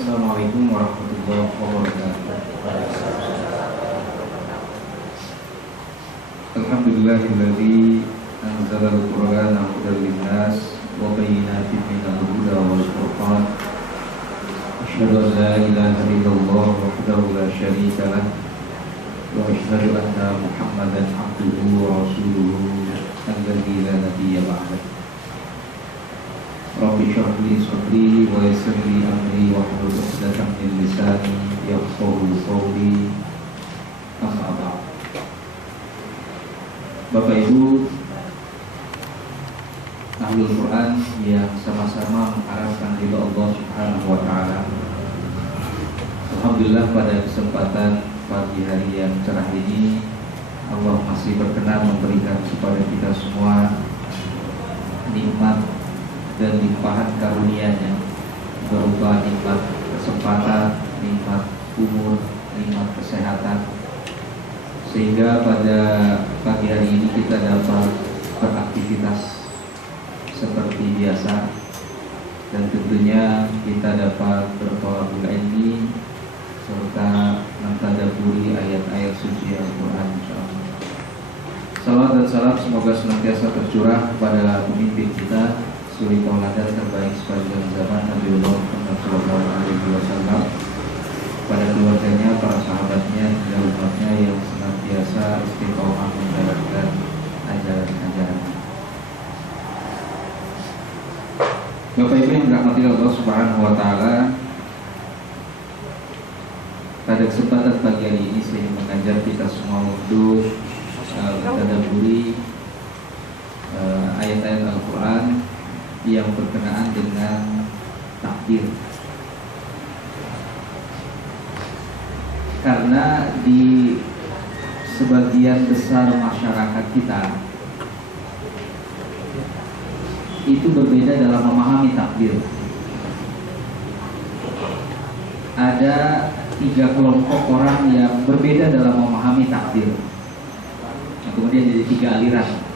Assalamualaikum warahmatullahi wabarakatuh. Alhamdulillahilladzi anzala al-Qur'ana hudan linnas wa bayyinatin minal huda wal furqan. Asyhadu an la ilaha illallah wahdahu la syarika lah wa asyhadu anna Muhammadan abduhu wa rasuluhu alladzi la nabiyya ba'dahu. Rabbi shrah li sadri wa yassir li amri wahlul 'uqdatam min lisani yafqahu qawli. Amma ba'd. Bapak Ibu Ahlul Quran yang sama-sama mengharapkan ridha Allah Subhanahu wa taala. Alhamdulillah pada kesempatan pagi hari yang cerah ini Allah masih berkenan memberikan kepada kita semua nikmat dan limpahan karunia-Nya berupa nikmat kesempatan, nikmat umur, nikmat kesehatan, sehingga pada pagi hari ini kita dapat beraktivitas seperti biasa, dan tentunya kita dapat bertolakul ilmi serta mentadabburi ayat-ayat suci Al-Quran, insyaallah. Salawat dan salam semoga senantiasa tercurah kepada pemimpin kita, suri tauladan terbaik sepanjang zaman, Nabi Muhammad sallallahu alaihi wasallam, pada keluarganya, para sahabatnya, dan umatnya yang senantiasa istiqomah menjalankan ajaran-ajaran. Bapak Ibu yang dirahmati Allah Subhanahu wa taala, pada kesempatan pagi hari ini saya mengajak kita semua untuk mentadabburi ayat-ayat Al-Quran yang berkenaan dengan takdir. Karena di sebagian besar masyarakat kita itu berbeda dalam memahami takdir. Ada 3 kelompok orang yang berbeda dalam memahami takdir. Nah, kemudian jadi 3 aliran.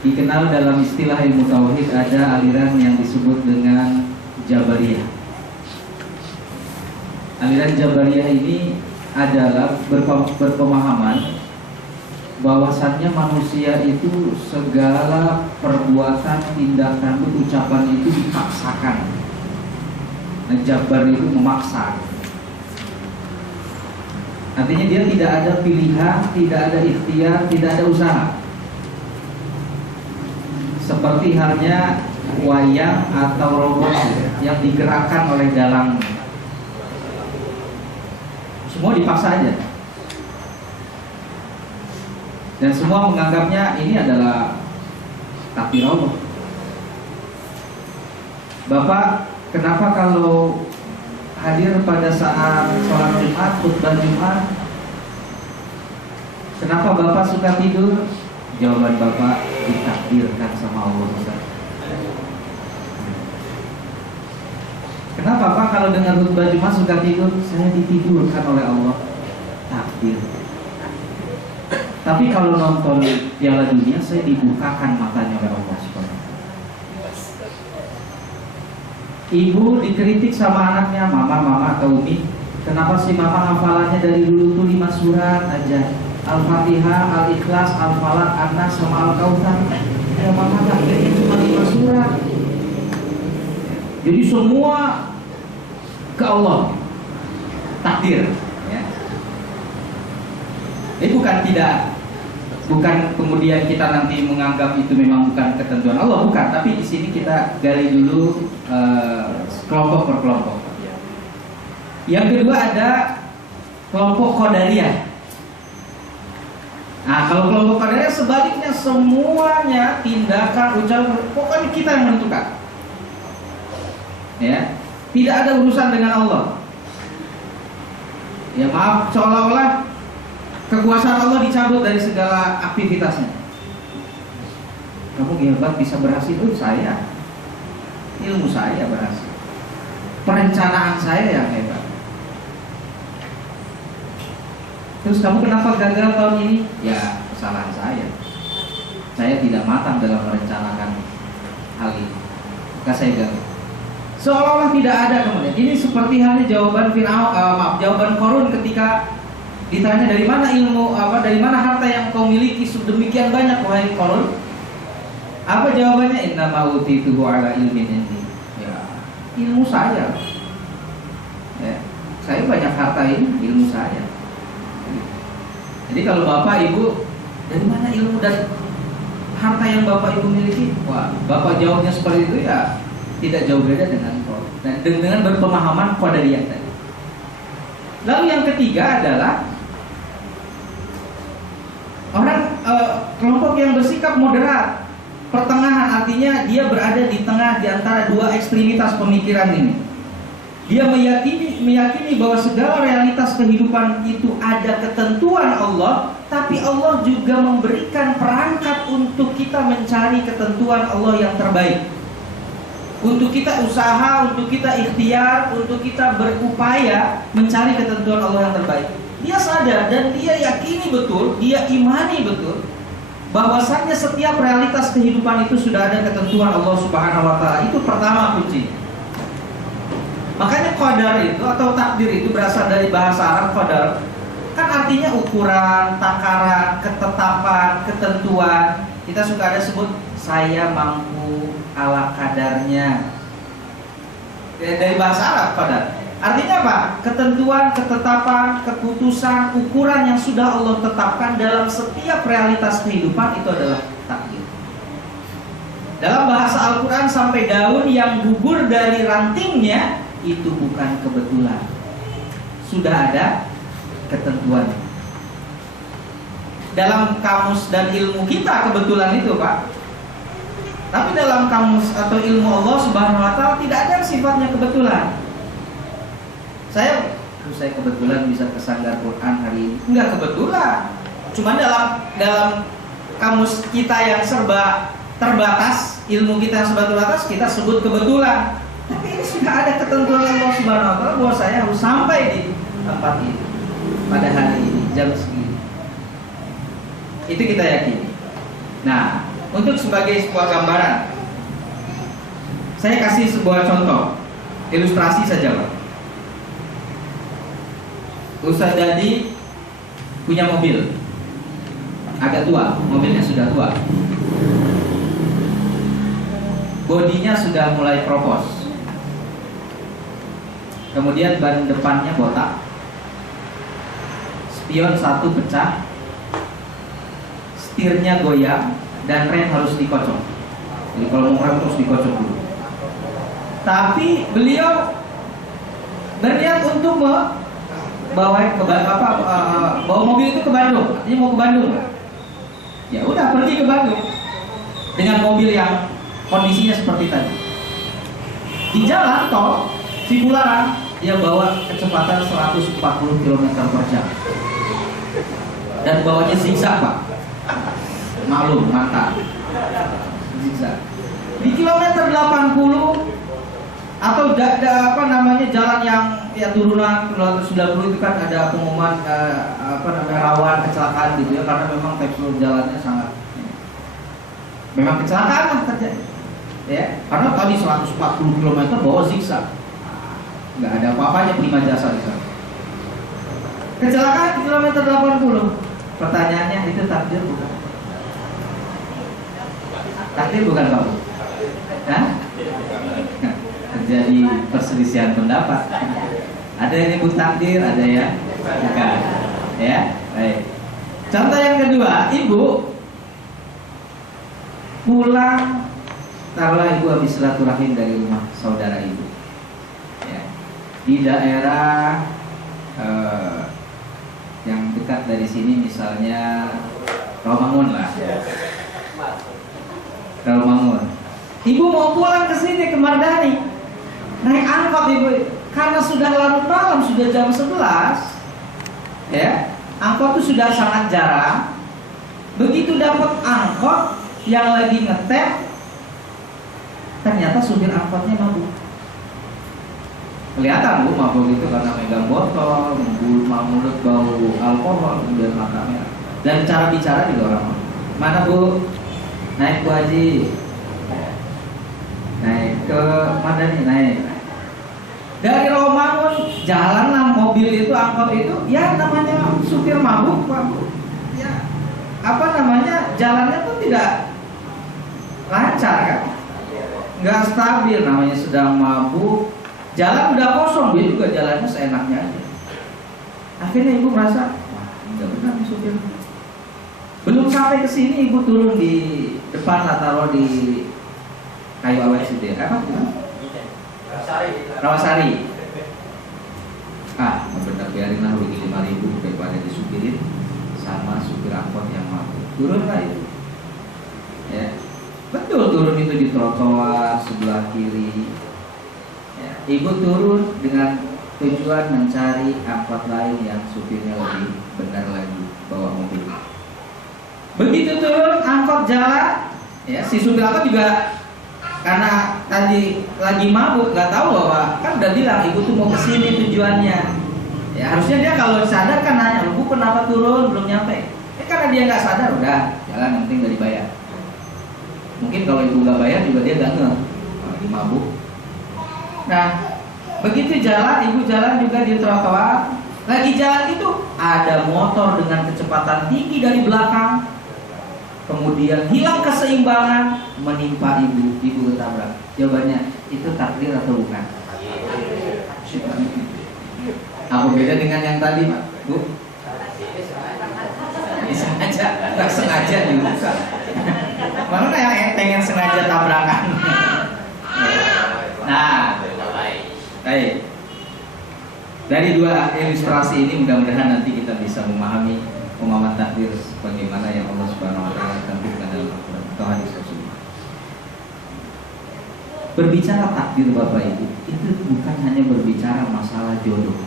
Dikenal dalam istilah ilmu tauhid ada aliran yang disebut dengan Jabariyah. Aliran Jabariyah ini adalah berpemahaman bahwasannya manusia itu segala perbuatan, tindakan, ucapan itu dipaksakan. Nah, Jabar itu memaksa. Artinya dia tidak ada pilihan, tidak ada ikhtiar, tidak ada usaha. Seperti halnya wayang atau robot yang digerakkan oleh dalang. Semua dipaksa aja. Dan semua menganggapnya ini adalah takdir Allah. Bapak, kenapa kalau hadir pada saat sholat Jumat, khutbah Jumat, kenapa Bapak suka tidur? Jawaban Bapak, ditakdirkan sama Allah. Kenapa Pak kalau dengar khutbah Jumat suka tidur? Saya ditidurkan oleh Allah. Takdir. Tapi kalau nonton Piala Dunia, saya dibukakan matanya oleh Allah Subhanahu. Ibu dikritik sama anaknya, mama atau umi, kenapa sih mama hafalannya dari dulu tuh 5 surat aja, Al-Fatihah, Al-Ikhlas, Al-Falaq, An-Nas, sama Al-Kautsar. Ya mama takdirnya cuma 5 surat. Jadi semua ke Allah, takdir. Ya. Ini bukan kemudian kita nanti menganggap itu memang bukan ketentuan Allah, bukan. Tapi di sini kita gali dulu kelompok per kelompok. Yang kedua ada kelompok Qadariyah. Nah, kalau kelompok Qadariyah sebaliknya, semuanya tindakan, ucapan, pokoknya kita yang menentukan. Ya, tidak ada urusan dengan Allah. Ya maaf, seolah-olah kekuasaan Allah dicabut dari segala aktivitasnya. Kamu hebat bisa berhasil, saya. Ilmu saya berhasil. Perencanaan saya yang hebat. Terus kamu kenapa gagal tahun ini? Ya kesalahan saya. Saya tidak matang dalam merencanakan hal ini. Maka saya gagal. Seolah-olah tidak ada kemudian. Ini seperti halnya jawaban jawaban Qarun ketika ditanya dari mana ilmu dari mana harta yang kau miliki sedemikian banyak wahai Qarun? Apa jawabannya? Inna ma'utituhu ala ilmin indi. Ya, ilmu saya. Ya, saya banyak harta ini ilmu saya. Jadi kalau bapak ibu, dari mana ilmu dan harta yang bapak ibu miliki? Wah, bapak jawabnya seperti itu ya tidak jauh beda dengan Qarun dan dengan berpemahaman qadariyah tadi. Lalu yang ketiga adalah orang kelompok yang bersikap moderat, pertengahan, artinya dia berada di tengah di antara dua ekstremitas pemikiran ini. Dia meyakini bahwa segala realitas kehidupan itu ada ketentuan Allah, tapi Allah juga memberikan perangkat untuk kita mencari ketentuan Allah yang terbaik. Untuk kita usaha, untuk kita ikhtiar, untuk kita berupaya mencari ketentuan Allah yang terbaik. Dia sadar dan dia yakini betul, dia imani betul bahwasannya setiap realitas kehidupan itu sudah ada ketentuan Allah Subhanahu wa taala. Itu pertama kunci. Makanya qadar itu atau takdir itu berasal dari bahasa Arab qadar. Kan artinya ukuran, takaran, ketetapan, ketentuan. Kita suka ada sebut saya mampu ala kadarnya. Dari bahasa Arab qadar. Artinya apa? Ketentuan, ketetapan, keputusan, ukuran yang sudah Allah tetapkan dalam setiap realitas kehidupan itu adalah takdir. Dalam bahasa Al-Quran sampai daun yang gugur dari rantingnya itu bukan kebetulan. Sudah ada ketentuan. Dalam kamus dan ilmu kita kebetulan itu, Pak. Tapi dalam kamus atau ilmu Allah Subhanahu wa taala tidak ada sifatnya kebetulan. Saya kebetulan bisa ke Sanggar Quran hari ini. Enggak kebetulan. Cuma dalam kamus kita yang serba terbatas, ilmu kita yang serba terbatas, kita sebut kebetulan. Tapi ini sudah ada ketentuan Allah Subhanahu wa taala bahwa saya harus sampai di tempat ini pada hari ini jam segini. Itu kita yakini. Nah, untuk sebagai sebuah gambaran, saya kasih sebuah contoh ilustrasi saja, Pak. Ustaz Dadi punya mobil agak tua, mobilnya sudah tua, bodinya sudah mulai kropos. Kemudian ban depannya botak, spion satu pecah, setirnya goyang, dan rem harus dikocok. Jadi kalau mau rem harus dikocok dulu. Tapi beliau berniat untuk bawa mobil itu ke Bandung. Artinya mau ke Bandung. Ya udah, pergi ke Bandung dengan mobil yang kondisinya seperti tadi. Di jalan tol Cipularang dia bawa kecepatan 140 km per jam dan bawanya zigzag, Pak. Maklum, mantap. Zigzag. Di kilometer 80 atau jalan yang ya turunan kilometer 90 itu kan ada pengumuman rawan kecelakaan gitu ya, karena memang tekstur jalannya sangat memang kecelakaan lah terjadi. Ya, karena tadi 140 km bawa zigzag. Nggak ada apa-apanya prima jasa di sana. Kecelakaan di kilometer 80. Pertanyaannya, itu takdir bukan? Takdir bukan, Pak? Hah? Terjadi perselisihan pendapat. Ada yang nyebut takdir, ada yang bukan. Ya, baik. Contoh yang kedua, ibu pulang, taruhlah ibu habis silaturahim dari rumah saudara ibu. Di daerah yang dekat dari sini, misalnya Rawamangun lah, Rawamangun. Ibu mau pulang ke sini, ke Mardani, naik angkot ibu, karena sudah larut malam, sudah jam 11, ya, angkot itu sudah sangat jarang. Begitu dapat angkot yang lagi ngetem, ternyata supir angkotnya mabuk. Kelihatan Bu mabuk itu karena megang botol, mulut bau alkohol, kemudian mata merah. Dan cara bicara juga orang. Mana Bu? Naik Bu Haji. Naik ke Ramadhannya naik. Dari Romangun jalan mobil itu, angkot itu, ya namanya supir mabuk, Pak. Ya, apa namanya, jalannya tuh tidak lancar kan, nggak stabil, namanya sedang mabuk. Jalan udah kosong, dia juga jalannya seenaknya aja. Akhirnya ibu merasa, wah nggak benar nih supir. Belum sampai ke sini ibu turun di depan lah, taruh di kayu awet situ ya. Apa? Rawasari. Benar, biarin lah rugi 5.000 daripada disupirin sama supir angkot yang mabuk. Turun lah itu. Ya, betul, turun itu di trotoar sebelah kiri. Ya, ibu turun dengan tujuan mencari angkot lain yang supirnya lebih benar lagi bawa mobil. Begitu turun angkot jalan, ya si supir angkot juga karena tadi lagi mabuk, nggak tahu bahwa kan udah bilang ibu tuh mau kesini tujuannya. Ya harusnya dia kalau sadar kan nanya, bu kenapa turun belum nyampe? Karena dia nggak sadar, udah jalan, yang penting udah dibayar. Mungkin kalau ibu nggak bayar juga dia nggak ngeh, lagi mabuk. Nah begitu jalan, ibu jalan juga di trotoar. Lagi jalan itu ada motor dengan kecepatan tinggi dari belakang, kemudian hilang keseimbangan, menimpa ibu ketabrak. Jawabannya itu takdir atau bukan? Apa beda dengan yang tadi, Pak? Bu? Sengaja, nggak sengaja juga. Mana yang pengen sengaja tabrakan? Nah, baik. Dari dua ilustrasi ini mudah-mudahan nanti kita bisa memahami pemahaman takdir bagaimana yang Allah Subhanahu wa taala tentukan dalam Al-Qur'an atau hadis Rasulullah. Berbicara takdir Bapak Ibu, itu bukan hanya berbicara masalah jodoh,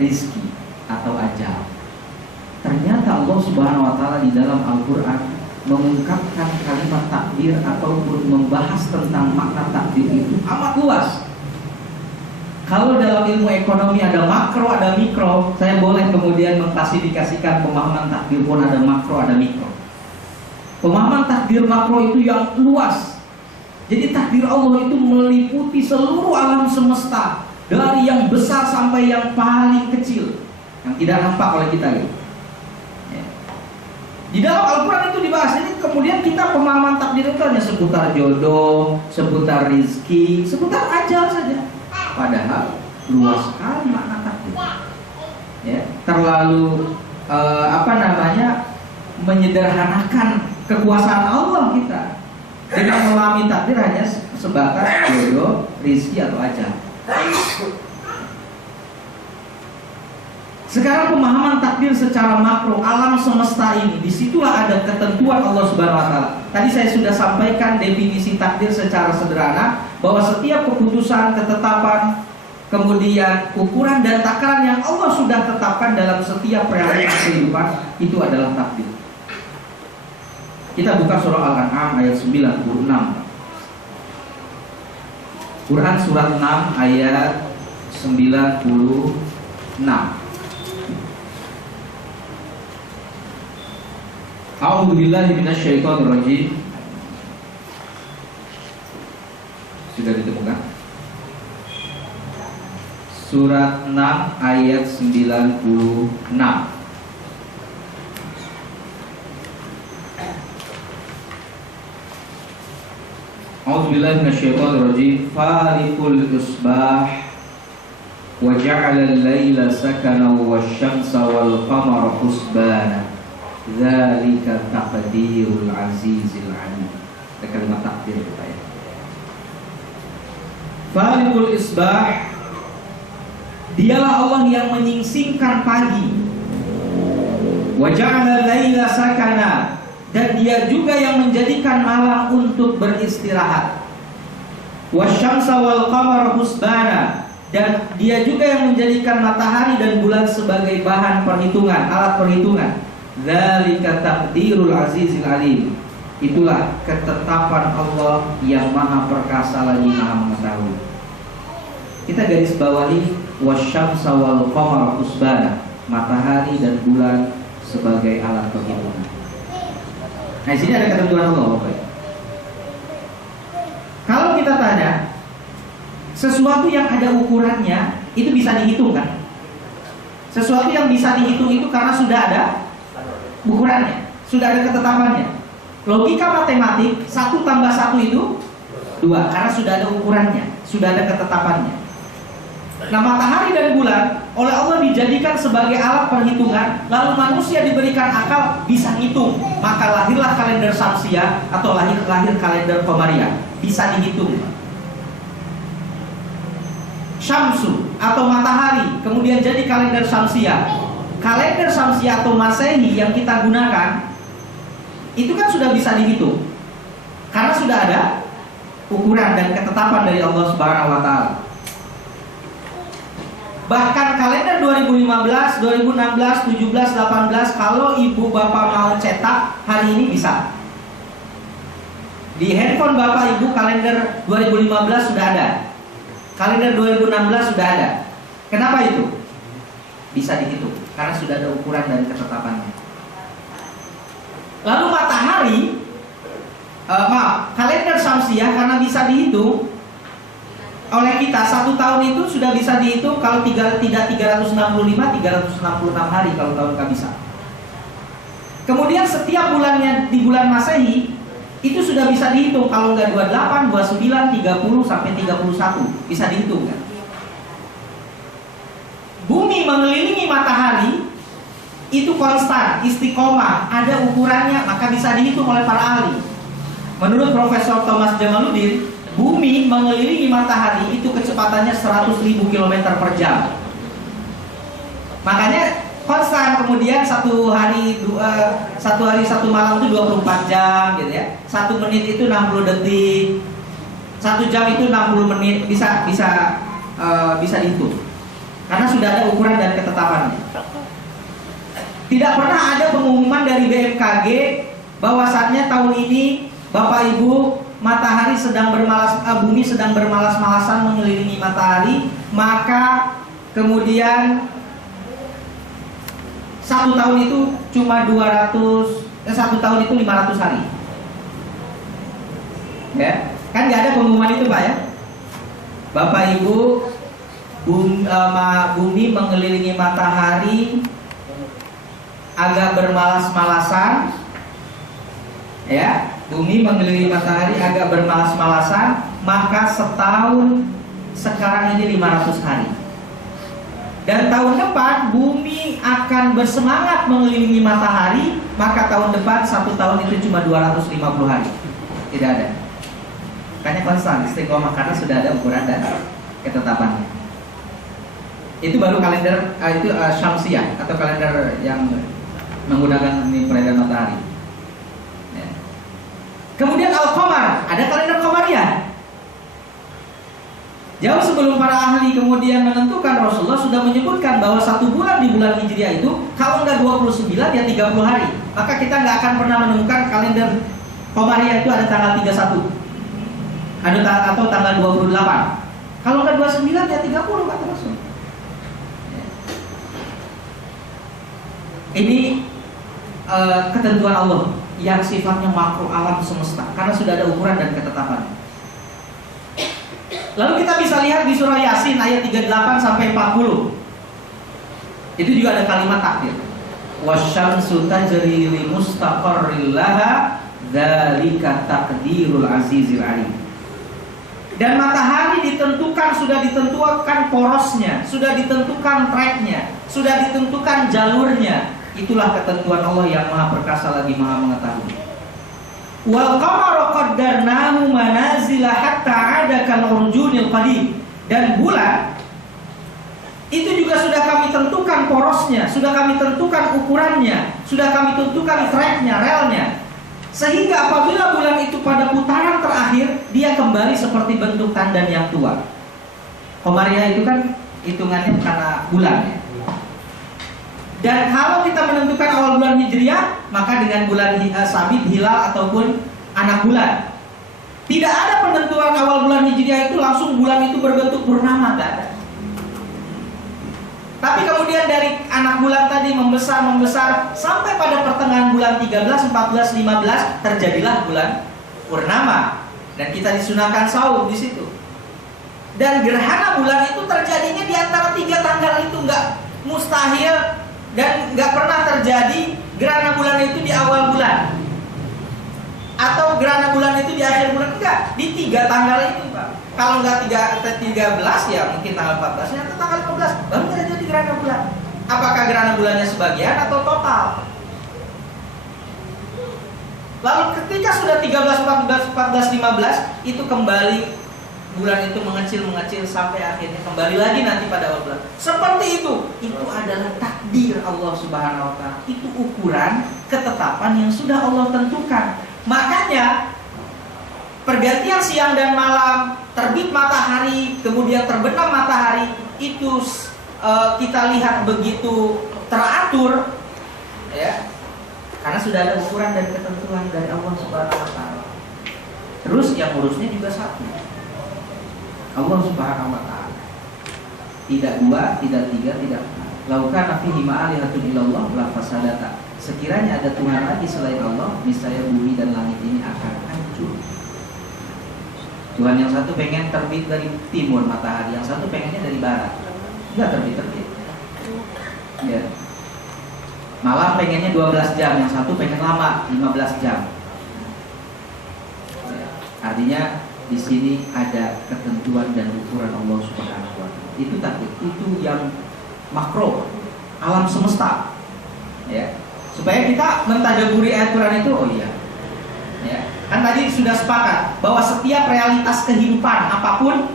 rizki atau ajal. Ternyata Allah Subhanahu wa taala di dalam Al-Qur'an mengungkapkan kalimat takdir ataupun membahas tentang makna takdir itu amat luas. Kalau dalam ilmu ekonomi ada makro, ada mikro, saya boleh kemudian mengklasifikasikan pemahaman takdir pun ada makro, ada mikro. Pemahaman takdir makro itu yang luas. Jadi takdir Allah itu meliputi seluruh alam semesta, dari yang besar sampai yang paling kecil, yang tidak nampak oleh kita gitu. Ya. Di dalam Al-Quran itu dibahas. Ini kemudian kita pemahaman takdir itu hanya seputar jodoh, seputar rizki, seputar ajal saja. Padahal luas sekali makna takdir. Ya, terlalu menyederhanakan kekuasaan Allah kita dengan memahami takdir hanya sebatas jodoh, rizki atau ajal. Sekarang pemahaman takdir secara makro alam semesta ini, disitulah ada ketentuan Allah Subhanahu wa taala. Tadi saya sudah sampaikan definisi takdir secara sederhana, bahwa setiap keputusan, ketetapan, kemudian ukuran dan takaran yang Allah sudah tetapkan dalam setiap realita kehidupan itu adalah takdir. Kita buka surah Al-An'am ayat 96. Quran surat 6 ayat 96. A'udzubillahi minasyaitonirrajim. Sudah ditemukan? Surat 6 ayat 96. A'udzubillahi minasyaitonirrajim. Falikul isbah wa ja'ala al-laila sakana wasyamsa wal qamara husbana. Dzalika taqdirul azizil alim. Ada kalimat takdir kita ya. Falikul isbah, dialah Allah yang menyingsingkan pagi. Wa ja'ala al-laila sakana, dan dia juga yang menjadikan malam untuk beristirahat. Wasyamsa wal qamara husbana, dan dia juga yang menjadikan matahari dan bulan sebagai bahan perhitungan, alat perhitungan. Dzalika taqdirul azizil alim. Itulah ketetapan Allah yang maha perkasa lagi maha mengetahui. Kita garis bawahi wasyamsa wal qamara husbana, matahari dan bulan sebagai alat perhitungan. Nah, di sini ada ketentuan Allah, Bapak. Kalau kita tanya, Sesuatu yang ada ukurannya itu bisa dihitung kan? Sesuatu yang bisa dihitung itu karena sudah ada ukurannya, sudah ada ketetapannya. Logika matematik 1 tambah 1 itu 2 karena sudah ada ukurannya, sudah ada ketetapannya. Nah, matahari dan bulan oleh Allah dijadikan sebagai alat perhitungan, lalu manusia diberikan akal bisa hitung, maka lahirlah kalender Syamsiah atau lahir kalender Qamariyah, bisa dihitung. Syamsu atau matahari kemudian jadi kalender Syamsiah. Kalender Syamsiah atau Masehi yang kita gunakan itu kan sudah bisa dihitung karena sudah ada ukuran dan ketetapan dari Allah Subhanahu wa taala. Bahkan kalender 2015, 2016, 17, 18 kalau ibu bapak mau cetak hari ini bisa. Di handphone bapak ibu kalender 2015 sudah ada. Kalender 2016 sudah ada. Kenapa itu? Bisa dihitung karena sudah ada ukuran dan ketetapannya. Lalu matahari, kalender Syamsiah karena bisa dihitung oleh kita 1 tahun itu sudah bisa dihitung kalau tidak 365, 366 hari kalau tahun kabisa. Kemudian setiap bulannya di bulan Masehi itu sudah bisa dihitung kalau nggak 28, 29, 30 sampai 31 bisa dihitung kan? Bumi mengelilingi matahari itu konstan, istiqomah, ada ukurannya, maka bisa dihitung oleh para ahli. Menurut Profesor Thomas Jamaluddin, bumi mengelilingi matahari itu kecepatannya 100.000 km per jam. Makanya konstan, kemudian satu hari 1 malam itu 24 jam gitu ya. 1 menit itu 60 detik. 1 jam itu 60 menit bisa dihitung. Karena sudah ada ukuran dan ketetapannya. Tidak pernah ada pengumuman dari BMKG bahwasannya tahun ini Bapak Ibu matahari sedang bumi sedang bermalas-malasan mengelilingi matahari, maka kemudian 1 tahun itu cuma 1 tahun itu 500 hari. Ya, kan nggak ada pengumuman itu Pak ya. Bapak Ibu, bumi mengelilingi matahari agak bermalas-malasan, ya. Bumi mengelilingi matahari agak bermalas-malasan, maka setahun sekarang ini 500 hari. Dan tahun depan bumi akan bersemangat mengelilingi matahari, maka tahun depan 1 tahun itu cuma 250 hari. Tidak ada. Makanya konstan, istiqomah karena sudah ada ukuran dan ketetapannya. Itu baru kalender Syamsiah atau kalender yang menggunakan ini peredaran matahari. Kemudian Al-Qamar, ada kalender Qamariyah. Jauh sebelum para ahli kemudian menentukan, Rasulullah sudah menyebutkan bahwa 1 bulan di bulan Hijriah itu kalau nggak 29 ya 30 hari. Maka kita nggak akan pernah menemukan kalender Qamariyah itu ada tanggal 31 atau tanggal 28. Kalau nggak 29 ya 30 kata Rasul. Ini ketentuan Allah yang sifatnya makro alam semesta karena sudah ada ukuran dan ketetapan. Lalu kita bisa lihat di surah Yasin ayat 38 sampai 40. Itu juga ada kalimat takdir. Wasyamsu tajri li mustaqarril laha dzalika taqdirul azizil alim. Dan matahari ditentukan, sudah ditentukan porosnya, sudah ditentukan tracknya, sudah ditentukan jalurnya. Itulah ketentuan Allah yang maha perkasa lagi maha mengetahui. Wal qamara qaddarnahu manazila hatta 'ada kal urjunil qadim. Dan bulan itu juga sudah kami tentukan porosnya, sudah kami tentukan ukurannya, sudah kami tentukan tracknya, relnya. Sehingga apabila bulan itu pada putaran terakhir dia kembali seperti bentuk tandan yang tua. Qamariyah itu kan hitungannya karena bulan ya. Dan kalau kita menentukan awal bulan Hijriah, maka dengan bulan sabit, hilal ataupun anak bulan. Tidak ada penentuan awal bulan Hijriah itu langsung bulan itu berbentuk purnama, tidak ada. Tapi kemudian dari anak bulan tadi membesar sampai pada pertengahan bulan 13, 14, 15 terjadilah bulan purnama dan kita disunahkan saum di situ. Dan gerhana bulan itu terjadinya di antara 3 tanggal itu, nggak mustahil dan nggak pernah terjadi gerhana bulan itu di awal bulan atau gerhana bulan itu di akhir bulan. Enggak, di 3 tanggal itu, Pak. Kalau nggak 13 ya mungkin tanggal 14 atau tanggal 15 baru terjadi gerhana bulan. Apakah gerhana bulannya sebagian atau total? Lalu ketika sudah 13, 14, 15 itu kembali bulan itu mengecil sampai akhirnya kembali lagi nanti pada awal bulan. Seperti itu adalah takdir Allah Subhanahu wa taala. Itu ukuran ketetapan yang sudah Allah tentukan. Makanya pergantian siang dan malam, terbit matahari, kemudian terbenam matahari itu kita lihat begitu teratur, ya, karena sudah ada ukuran dan ketentuan dari Allah Subhanahu wa taala. Terus yang ngurusnya juga satu, Allah Subhanahu wa taala. Tidak 2, tidak 3, tidak 4. Laukana fihi ma'alihatun illallah la fasadata. Sekiranya ada Tuhan lagi selain Allah, niscaya bumi dan langit ini akan hancur. Tuhan yang satu pengen terbit dari timur matahari, yang satu pengennya dari barat. Enggak terbit. Ya. Malam pengennya 12 jam, yang satu pengen lama 15 jam. Ya. Artinya di sini ada ketentuan dan ukuran Allah Subhanahu wa taala. Itu takdir, itu yang makro, alam semesta. Ya. Supaya kita mentadaburi ayat Quran itu, oh iya. Ya. Kan tadi sudah sepakat bahwa setiap realitas kehidupan apapun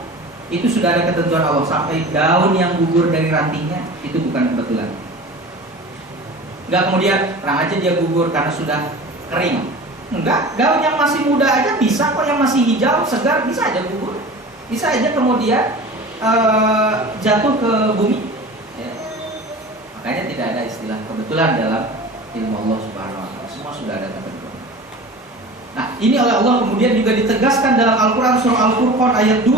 itu sudah ada ketentuan Allah. Sampai daun yang gugur dari rantingnya itu bukan kebetulan. Enggak kemudian terang aja dia gugur karena sudah kering. Enggak, daun yang masih muda aja bisa kok, yang masih hijau, segar bisa aja gugur. Bisa aja kemudian jatuh ke bumi. Ya. Makanya tidak ada istilah kebetulan dalam ilmu Allah Subhanahu wa taala. Semua sudah ada ketentuan. Nah, ini oleh Allah kemudian juga ditegaskan dalam Al-Qur'an surah Al-Furqan ayat 2.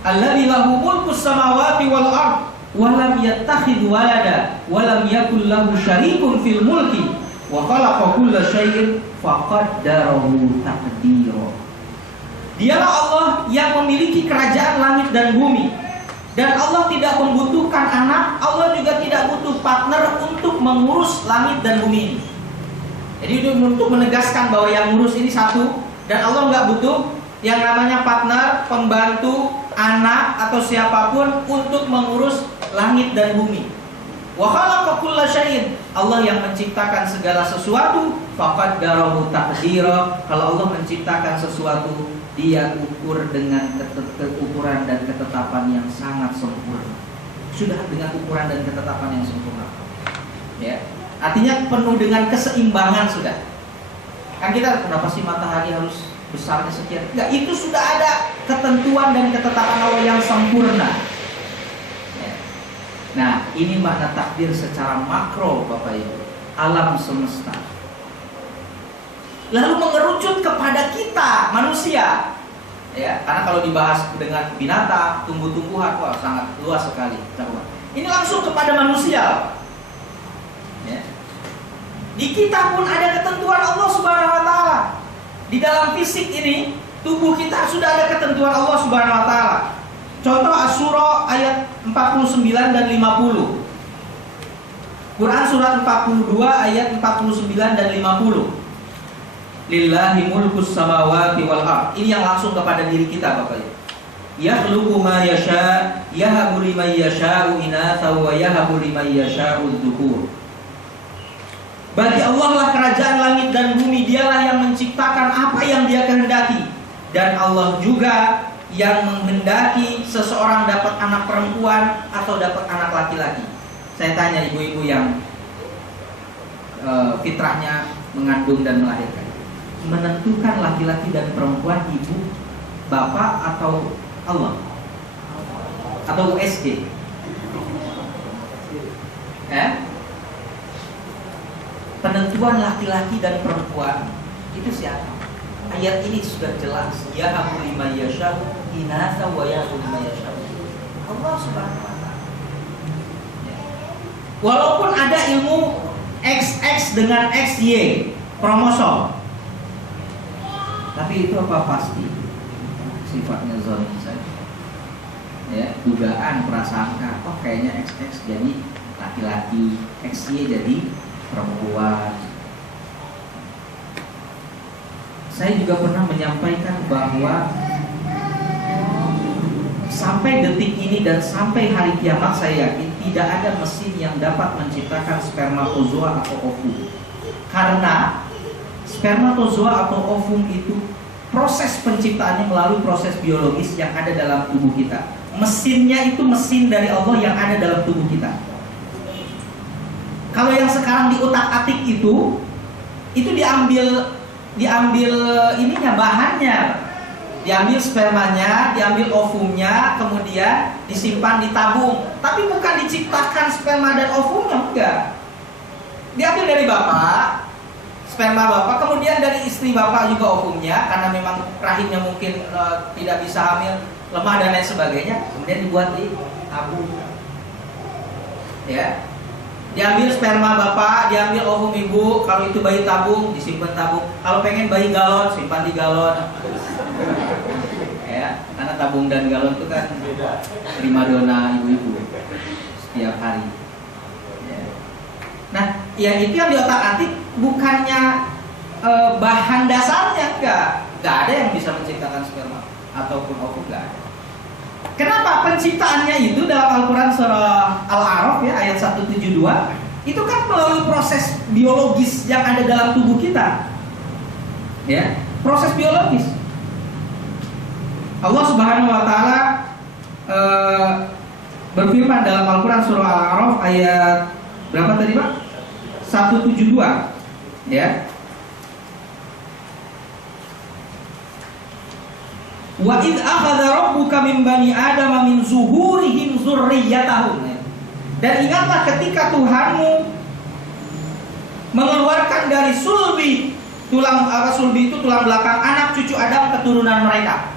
Alladzi lahu mulkus samawati wal ard wa lam yattakhidh walada wa lam yakul lahu syarikun fil mulki wa khalaqa kulla syai'in faqaddarahu taqdira. Dialah Allah yang memiliki kerajaan langit dan bumi. Dan Allah tidak membutuhkan anak, Allah juga tidak butuh partner untuk mengurus langit dan bumi ini. Jadi untuk menegaskan bahwa yang ngurus ini satu, dan Allah nggak butuh yang namanya partner, pembantu, anak atau siapapun untuk mengurus langit dan bumi. Wa khalaqa kulla syai'in. Allah yang menciptakan segala sesuatu, faqaddarahu taqdira. Kalau Allah menciptakan sesuatu, Dia ukur dengan ukuran dan ketetapan yang sangat sempurna. Sudah dengan ukuran dan ketetapan yang sempurna. Ya. Artinya penuh dengan keseimbangan sudah. Kan kita kenapa sih matahari harus besarnya sekian? Enggak, itu sudah ada ketentuan dan ketetapan Allah yang sempurna. Ya. Nah, ini makna takdir secara makro, Bapak Ibu. Alam semesta. Lalu mengerucut kepada kita manusia, ya, karena kalau dibahas dengan binatang, tumbuh-tumbuhan, wah sangat luas sekali. Ini langsung kepada manusia, ya. Di kita pun ada ketentuan Allah Subhanahu wa taala. Di dalam fisik ini, tubuh kita sudah ada ketentuan Allah Subhanahu wa taala. Contoh Asy-Syura ayat 49 dan 50. Quran surat 42 ayat 49 dan 50. Lillahi mulkus samawati wal ard. Ini yang langsung kepada diri kita, Bapak Ibu. Yakhluqu ma yasha, yahabu liman yasha'u inatha wa yahabu liman yasha'u dzukur. Bagi Allah lah kerajaan langit dan bumi, Dialah yang menciptakan apa yang Dia kehendaki. Dan Allah juga yang menghendaki seseorang dapat anak perempuan atau dapat anak laki-laki. Saya tanya ibu-ibu yang fitrahnya mengandung dan melahirkan, menentukan laki-laki dan perempuan ibu, bapak atau Allah? Atau USG? Penentuan laki-laki dan perempuan itu siapa? Ayat ini sudah jelas. Ya habu liman yasha'u inatha wa yahabu liman yasha'u. Allah Subhanahu wa taala. Walaupun ada ilmu XX dengan XY kromosom, tapi itu apa pasti sifatnya zon saja. dugaan, prasangka, oh kayaknya XX jadi laki-laki, XY jadi perempuan. Saya juga pernah menyampaikan bahwa sampai detik ini dan sampai hari kiamat saya yakin tidak ada mesin yang dapat menciptakan spermatozoa atau ovum. Karena spermatozoa atau ovum itu proses penciptaannya melalui proses biologis yang ada dalam tubuh kita. Mesinnya itu mesin dari Allah yang ada dalam tubuh kita. Kalau yang sekarang diutak-atik itu diambil ininya, bahannya, diambil spermanya, diambil ovumnya, kemudian disimpan di tabung. Tapi bukan diciptakan sperma dan ovumnya, enggak. Diambil dari bapak, sperma bapak, kemudian dari istri bapak juga ovumnya, karena memang rahimnya mungkin tidak bisa hamil, lemah dan lain sebagainya, kemudian dibuat di tabung. Ya. Diambil sperma bapak, diambil ovum ibu. Kalau itu bayi tabung, disimpan tabung. Kalau pengen bayi galon, simpan di galon. Ya, karena tabung dan galon itu kan primadona ibu-ibu setiap hari. Ya. Nah, yang itu yang di otak-atik bukannya bahan dasarnya, enggak ada yang bisa menciptakan sperma ataupun ovum, enggak ada. Kenapa penciptaannya itu dalam Al-Quran surah Al-A'raf ya ayat 172 itu kan melalui proses biologis yang ada dalam tubuh kita, ya, proses biologis. Allah Subhanahu Wa Taala berfirman dalam Al-Quran surah Al-A'raf ayat berapa tadi Pak? 172, ya. Wa id akhadha rabbuka min bani adama min zuhurihim dzurriyyatahum. Dan ingatlah ketika Tuhanmu mengeluarkan dari sulbi, sulbi itu tulang belakang anak cucu Adam keturunan mereka.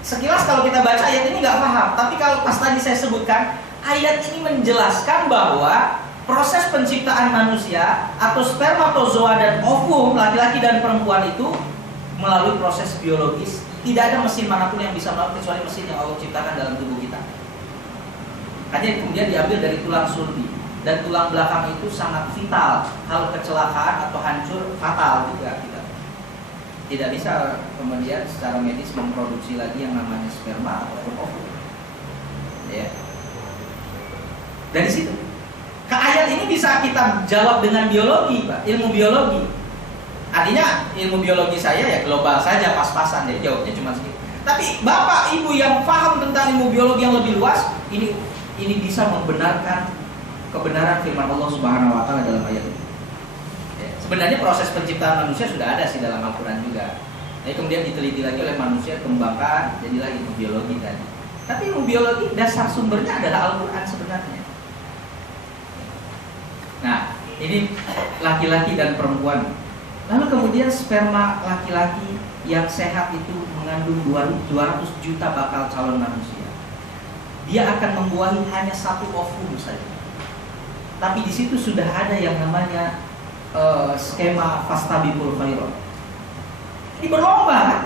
Sekilas kalau kita baca ayat ini nggak paham, tapi kalau pas tadi saya sebutkan, ayat ini menjelaskan bahwa proses penciptaan manusia atau spermatozoa dan ovum laki-laki dan perempuan itu melalui proses biologis. Tidak ada mesin manapun yang bisa melakukan kecuali mesin yang Allah ciptakan dalam tubuh kita. Hanya kemudian diambil dari tulang sulbi. Dan tulang belakang itu sangat vital. Kalau kecelakaan atau hancur, fatal juga. Tidak bisa kemudian secara medis memproduksi lagi yang namanya sperma ataupun ovum. Ya. Dari situ. Ke ayat ini bisa kita jawab dengan biologi, Pak, ilmu biologi. Artinya ilmu biologi saya ya global saja, pas-pasan, jadi jawabnya cuma segitu. Tapi bapak ibu yang paham tentang ilmu biologi yang lebih luas, ini bisa membenarkan kebenaran firman Allah Subhanahu Wa Taala dalam ayat ini. Ya, sebenarnya proses penciptaan manusia sudah ada sih dalam Al-Quran juga. Jadi kemudian diteliti lagi oleh manusia, kembangkan, jadilah ilmu biologi tadi. Tapi ilmu biologi dasar sumbernya adalah Al-Quran sebenarnya. Nah, ini laki-laki dan perempuan. Lalu kemudian sperma laki-laki yang sehat itu mengandung 200 juta bakal calon manusia. Dia akan membuahi hanya satu ovum saja. Tapi di situ sudah ada yang namanya skema fastabiqul khairat. Ini berlomba kan?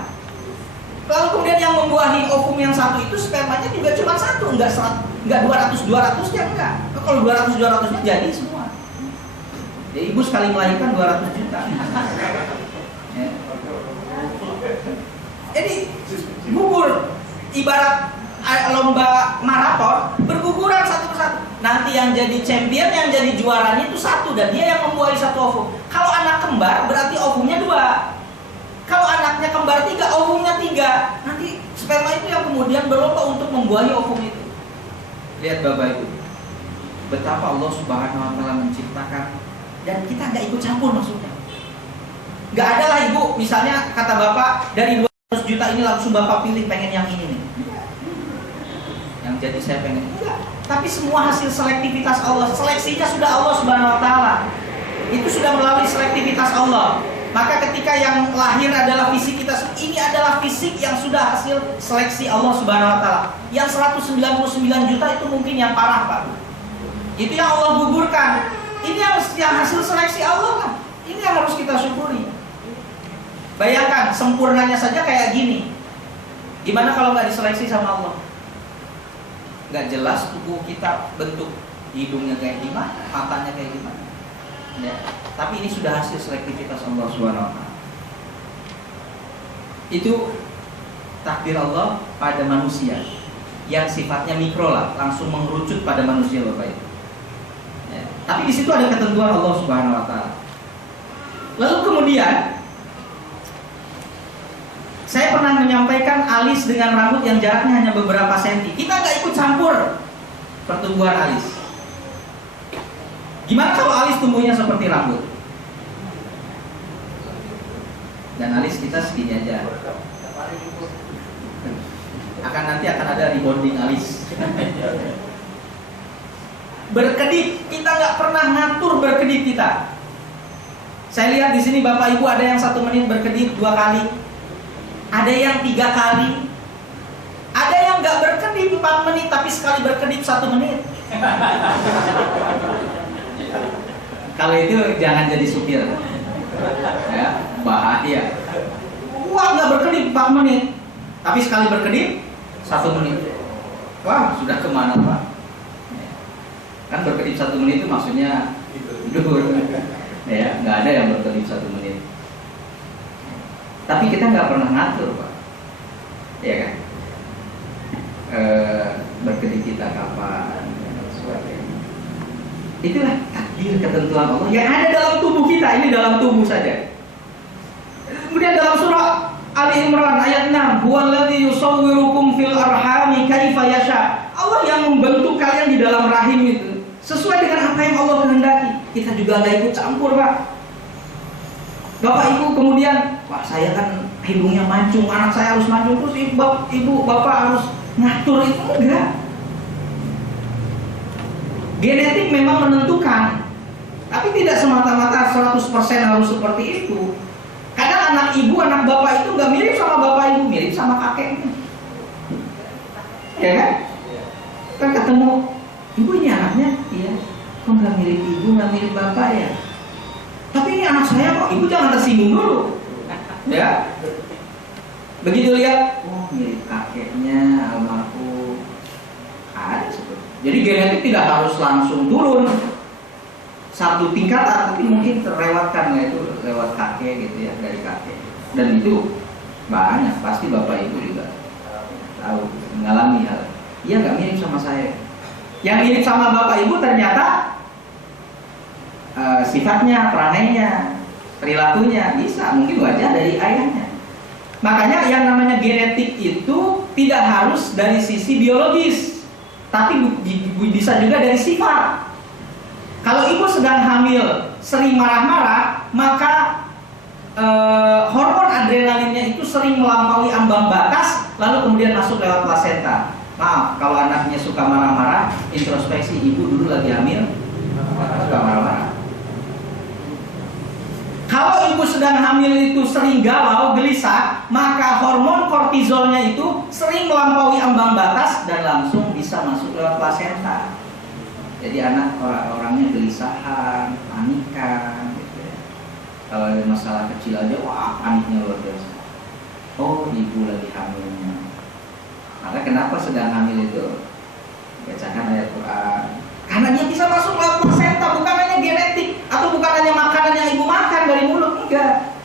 Lalu kemudian yang membuahi ovum yang satu itu spermanya juga cuma satu, enggak 200-200-nya enggak. Kalau 200-200-nya jadi semua. Ya, ibu sekali melahirkan 200 juta. Ya. Jadi gugur ibarat lomba maraton, berguguran satu persatu. Nanti yang jadi champion, yang jadi juaranya itu satu dan dia yang membuahi satu ovum. Kalau anak kembar berarti ovumnya 2. Kalau anaknya kembar 3, ovumnya 3. Nanti sperma itu yang kemudian berlomba untuk membuahi ovum itu. Lihat Bapak Ibu, betapa Allah Subhanahu Wa Taala menciptakan. Dan kita nggak ikut campur maksudnya. Nggak ada lah ibu, misalnya kata bapak dari 200 juta ini langsung bapak pilih pengen yang ini nih. Yang jadi saya pengen. Enggak. Tapi semua hasil selektivitas Allah. Seleksinya sudah Allah Subhanahu Wa Taala. Itu sudah melalui selektivitas Allah. Maka ketika yang lahir adalah fisik kita, ini adalah fisik yang sudah hasil seleksi Allah Subhanahu Wa Taala. Yang 199 juta itu mungkin yang parah Pak. Itu yang Allah gugurkan. Ini yang hasil seleksi Allah kan. Ini yang harus kita syukuri. Bayangkan sempurnanya saja kayak gini. Gimana kalau nggak diseleksi sama Allah? nggak jelas tubuh kita bentuk hidungnya kayak gimana, matanya kayak gimana. Ya. Tapi ini sudah hasil selektivitas Allah Subhanahu wa taala. Itu takdir Allah pada manusia yang sifatnya mikro lah, langsung mengerucut pada manusia Bapak Ibu. Ya. Tapi di situ ada ketentuan Allah Subhanahu wa taala. Lalu kemudian saya pernah menyampaikan alis dengan rambut yang jaraknya hanya beberapa senti. Kita nggak ikut campur pertumbuhan alis. Gimana kalau alis tumbuhnya seperti rambut? Dan alis kita segini aja. Nanti akan ada rebonding alis. Berkedip, kita nggak pernah ngatur berkedip kita. Saya lihat di sini Bapak Ibu ada yang 1 menit berkedip 2 kali, ada yang 3 kali, ada yang nggak berkedip 4 menit tapi sekali berkedip 1 menit. Kalau itu jangan jadi supir, ya bahaya. Wah, nggak berkedip 4 menit tapi sekali berkedip 1 menit. Wah, sudah kemana Pak? Kan berkedip 1 menit itu maksudnya tidur. Ya, nggak ada yang berkedip 1 menit. Tapi kita nggak pernah ngatur Pak, ya kan? Berkedip kita kapan dan sebagainya. Itulah takdir ketentuan Allah yang ada dalam tubuh kita. Ini dalam tubuh saja. Kemudian dalam surah Ali Imran ayat 6, huwallazi yusawwirukum fil arhami kaifa yasha. Allah yang membentuk kalian di dalam rahim itu sesuai dengan apa yang Allah kehendaki. Kita juga nggak ikut campur Pak. Bapak Ibu kemudian, wah saya kan hidungnya mancung, anak saya harus mancung, terus ibu bapak harus ngatur itu. Enggak. Genetik memang menentukan, tapi tidak semata-mata 100% harus seperti itu. Kadang anak ibu, anak bapak itu nggak mirip sama bapak ibu, mirip sama kakeknya. Ya kan? Kan ketemu, ibu ini anaknya, iya. Kok nggak mirip ibu, nggak mirip bapak ya? Tapi ini anak saya kok, ibu jangan tersinggung dulu. Ya. Begitu lihat, oh mirip kakeknya, almarhum. Ada seperti. Jadi genetik tidak harus langsung turun 1 tingkatan, tapi mungkin terlewatkan ya, itu lewat kakek gitu ya, dari kakek. Dan itu banyak, pasti bapak ibu juga tahu, mengalami hal. Iya nggak mirip sama saya. Yang mirip sama bapak ibu ternyata sifatnya, perangainya, perilakunya bisa, mungkin wajah dari ayahnya. Makanya yang namanya genetik itu tidak harus dari sisi biologis, tapi bisa juga dari sifat. Kalau ibu sedang hamil, sering marah-marah, maka hormon adrenalinnya itu sering melampaui ambang batas, lalu kemudian masuk lewat plasenta. Maaf, kalau anaknya suka marah-marah, introspeksi, ibu dulu lagi hamil, suka marah-marah. Kalau ibu sedang hamil itu sering galau, gelisah, maka hormon kortizolnya itu sering melampaui ambang batas dan langsung bisa masuk lewat plasenta. Jadi anak orangnya gelisahan, panikan, gitu ya. Kalau ada masalah kecil aja, wah paniknya luar biasa. Oh, ibu lagi hamilnya. Maka kenapa sedang hamil itu? Bacakan ayat Quran. Karena dia bisa masuk lewat plasenta, bukan hanya genetik atau bukan hanya makanan yang ibu makan dari mulut, enggak.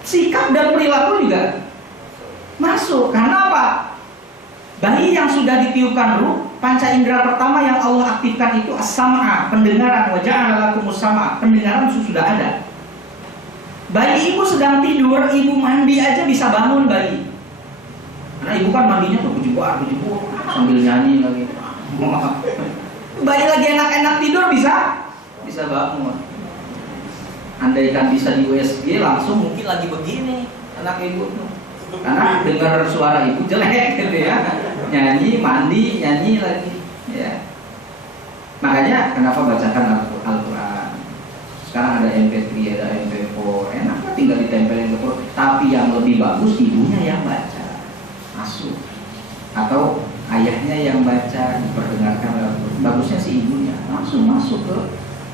Sikap dan perilaku juga masuk. Karena apa? Bayi yang sudah ditiupkan ruh, panca indera pertama yang Allah aktifkan itu as-sam'a, pendengaran. Wa ja'ala lakumus sam'a, pendengaran sudah ada. Bayi ibu sedang tidur, ibu mandi aja bisa bangun bayi. Karena ibu kan mandinya tuh bujibuk sambil nyanyi lagi. Bayi lagi enak-enak tidur bisa bangun. Andaikan bisa di USG langsung mungkin lagi begini anak ibu tuh. Karena dengar suara ibu jelek gitu ya. Nyanyi, mandi, nyanyi lagi ya. Makanya kenapa bacakan Al-Quran. Sekarang ada MP3, ada MP4, enaknya tinggal ditempelin ke perut. Tapi yang lebih bagus ibunya yang baca, masuk. Atau ayahnya yang baca, diperdengarkan. Bagusnya si ibunya langsung masuk ke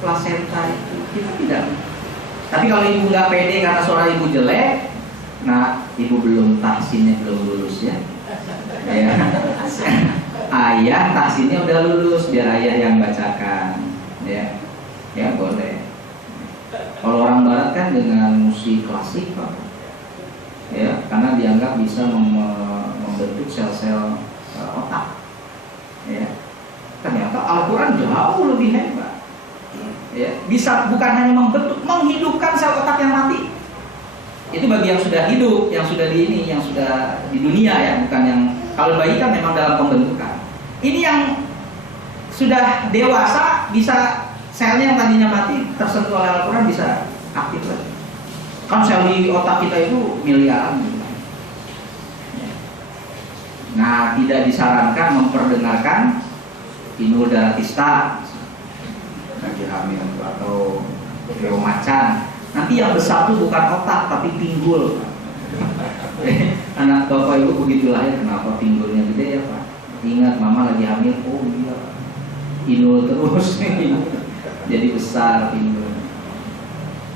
plasenta itu. Kita tidak. Tapi kalau ibu nggak pede karena suara ibu jelek, nah ibu belum tahsinnya belum lulus ya. ayah tahsinnya udah lulus, biar ayah yang bacakan, ya, ya boleh. Kalau orang barat kan dengan musik klasik, Pak, ya, karena dianggap bisa membentuk sel-sel otak, ya. Ternyata Al-Quran jauh lebih hebat, ya, bisa bukan hanya membentuk, menghidupkan sel otak yang mati. Itu bagi yang sudah hidup, yang sudah yang sudah di dunia, ya, bukan yang, kalau bayi kan memang dalam pembentukan. Ini yang sudah dewasa, bisa selnya yang tadinya mati tersentuh oleh Al-Quran bisa aktif lagi. Kan sel di otak kita itu miliaran. Nah, tidak disarankan memperdengarkan Inul Daratista, lagi hamil atau Leo Macan. Nanti yang besar itu bukan otak tapi pinggul. Anak bapak ibu begitu lahir, kenapa pinggulnya gede ya Pak? Ingat mama lagi hamil, oh iya, Inul terus. Jadi besar pinggul.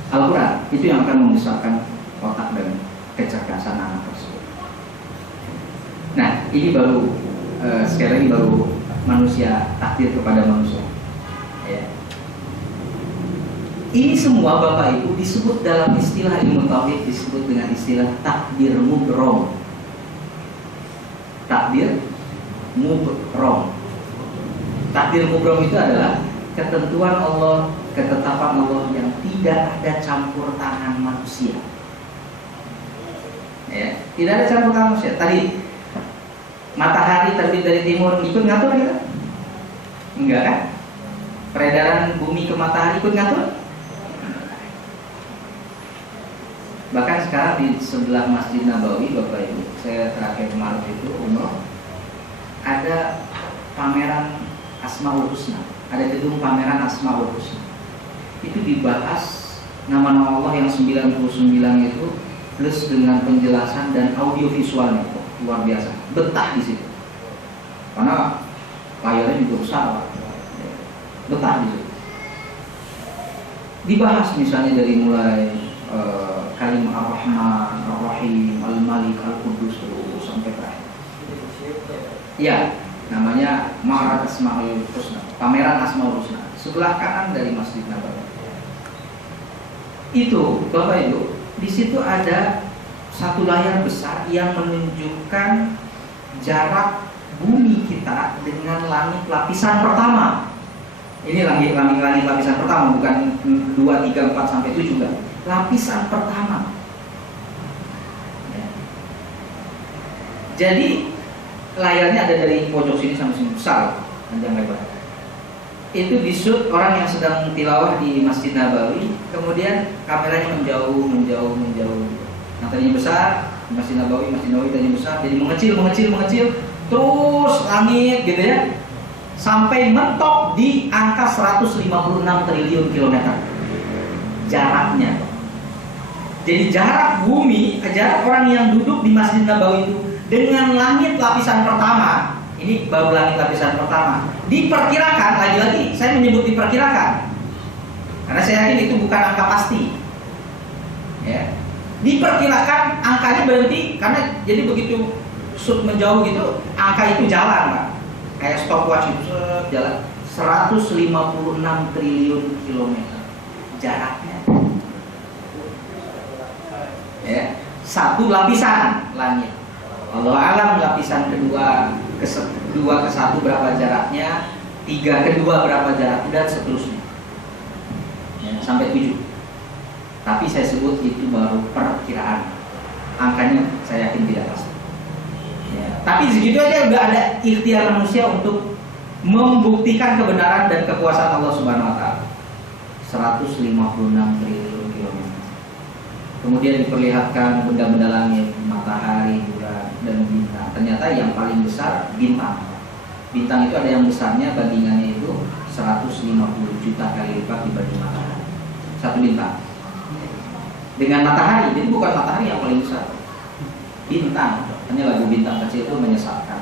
Al-Quran itu yang akan membesarkan otak dan kecerdasan anak tersebut. Nah, ini baru sekali lagi baru manusia, takdir kepada manusia, ya. Ini semua Bapak Ibu disebut dalam istilah ilmu tauhid, disebut dengan istilah takdir mubrom. Takdir mubrom. Takdir mubrom itu adalah ketentuan Allah, ketetapan Allah yang tidak ada campur tangan manusia. Ya, tidak ada campur tangan manusia. Tadi matahari terbit dari timur, ikut ngatur kita? Enggak kan? Peredaran bumi ke matahari ikut ngatur? Bahkan sekarang di sebelah Masjid Nabawi, Bapak Ibu, saya terakhir kemarin itu umroh, ada pameran Asmaul Husna, ada gedung pameran Asmaul Husna. Itu dibahas nama-nama Allah yang 99 itu plus dengan penjelasan dan audio visualnya, luar biasa, betah di situ. Karena layarnya juga besar, betah di situ. Dibahas misalnya dari mulai kalimah Ar-Rahman, Ar-Rahim, Al-Malik, Al-Qudus sampai terakhir. Ya, namanya Ma'rad Asmaul Husna, pameran Asmaul Husna, sebelah kanan dari Masjid Nabawi. Itu Bapak Ibu, di situ ada satu layar besar yang menunjukkan jarak bumi kita dengan langit lapisan pertama. Ini langit lapisan pertama, bukan 2, 3, 4 sampai 7 juga. Lapisan pertama. Ya. Jadi layarnya ada dari pojok sini sampai sini, besar, panjang lebar. Itu di-shoot orang yang sedang tilawah di Masjid Nabawi, kemudian kameranya menjauh. Yang tadinya besar, Masjid Nabawi tadinya besar, jadi mengecil, terus langit gitu ya, sampai mentok di angka 156 triliun kilometer jaraknya. Jadi jarak bumi, jarak orang yang duduk di Masjid Nabawi itu dengan langit lapisan pertama, ini baru langit lapisan pertama, diperkirakan, lagi-lagi saya menyebut diperkirakan karena saya yakin itu bukan angka pasti, ya. Diperkirakan angkanya berhenti karena jadi begitu shoot menjauh gitu, angka itu jalan Pak, kayak stopwatch itu jalan 156 triliun kilometer jaraknya, ya. Satu lapisan langit, Allah alam lapisan kedua ke 1 berapa jaraknya, 3 kedua berapa jaraknya, dan seterusnya, ya, sampai 7. Tapi saya sebut itu baru perkiraan, angkanya saya yakin tidak pasti, ya. Tapi segitu aja udah ada ikhtiar manusia untuk membuktikan kebenaran dan kekuasaan Allah Subhanahu Wa Taala. 156 triliun kilometer. Kemudian diperlihatkan benda-benda langit, matahari, bulan, dan bintang. Ternyata yang paling besar bintang. Bintang itu ada yang besarnya, bandingannya itu 150 juta kali lipat dibanding matahari. Satu bintang. Dengan matahari, jadi bukan matahari yang paling besar. Bintang. Hanya lagu Bintang Kecil itu menyesatkan.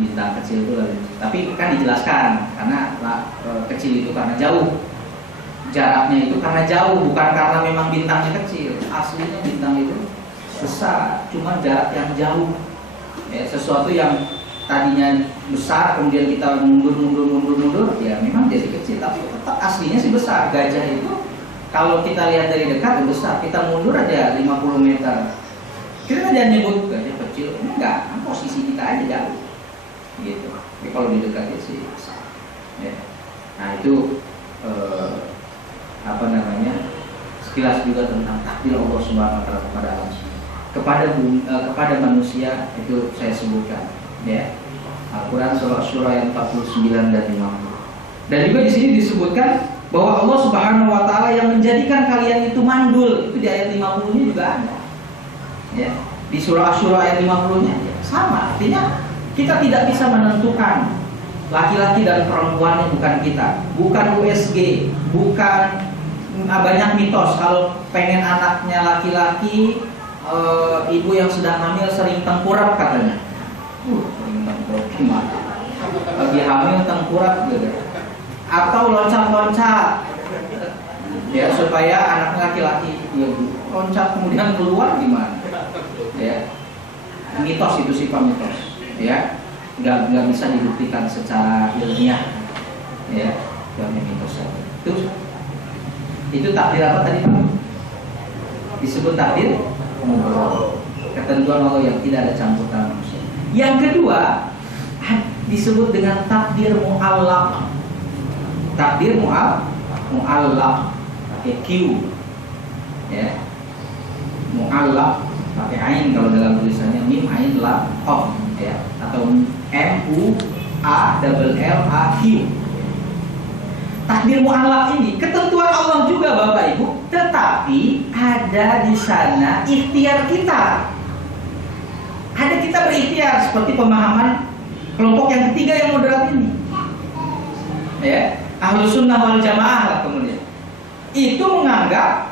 Bintang kecil itu, tapi kan dijelaskan karena kecil itu karena jauh. Jaraknya itu karena jauh, bukan karena memang bintangnya kecil. Aslinya bintang itu besar, cuma jarak yang jauh. Ya, sesuatu yang tadinya besar kemudian kita mundur, ya memang jadi kecil, tapi tetap aslinya sih besar. Gajah itu kalau kita lihat dari dekat itu besar, kita mundur aja 50 meter, kita jangan nyebut gajah kecil, enggak, posisi kita aja jauh, gitu. Tapi kalau di dekat ya sih besar. Ya. Nah itu sekilas juga tentang takdir Allah Subhanahu Wa Taala kepada alam semesta, kepada manusia itu saya sebutkan. Ya, Al-Quran surah Syura yang 49 dan 50. Dan juga di sini disebutkan bahwa Allah Subhanahu Wa Taala yang menjadikan kalian itu mandul, itu di ayat 50-nya juga ada. Ya, di surah Syura ayat 50-nya sama, artinya kita tidak bisa menentukan laki-laki dan perempuannya, bukan kita, bukan USG, bukan banyak mitos kalau pengen anaknya laki-laki, ibu yang sedang hamil sering tengkurap katanya. Sering tengkurap gimana? Lagi hamil tengkurap gitu. Atau loncat-loncat, ya supaya anak laki-laki ya, loncat kemudian keluar gimana? Ya, mitos itu sifat mitos, ya, nggak bisa dibuktikan secara ilmiah, ya, hanya mitos saja. Itu takdir apa tadi Pak? Disebut takdir ketentuan Allah yang tidak ada campur tangan manusia. Yang kedua disebut dengan takdir mu'allaq. Takdir mu'allaq pakai Q, ya, mu'allaq pakai ain kalau dalam tulisannya mim ain lam qaf, ya, atau MUALLAQ. Takdir mu'allaq ini ketentuan Allah juga Bapak Ibu, tetapi ada di sana ikhtiar kita. Ada kita berikhtiar, seperti pemahaman kelompok yang ketiga yang moderat ini, ya, Ahlus Sunnah wal Jamaah lah kemudian. Itu menganggap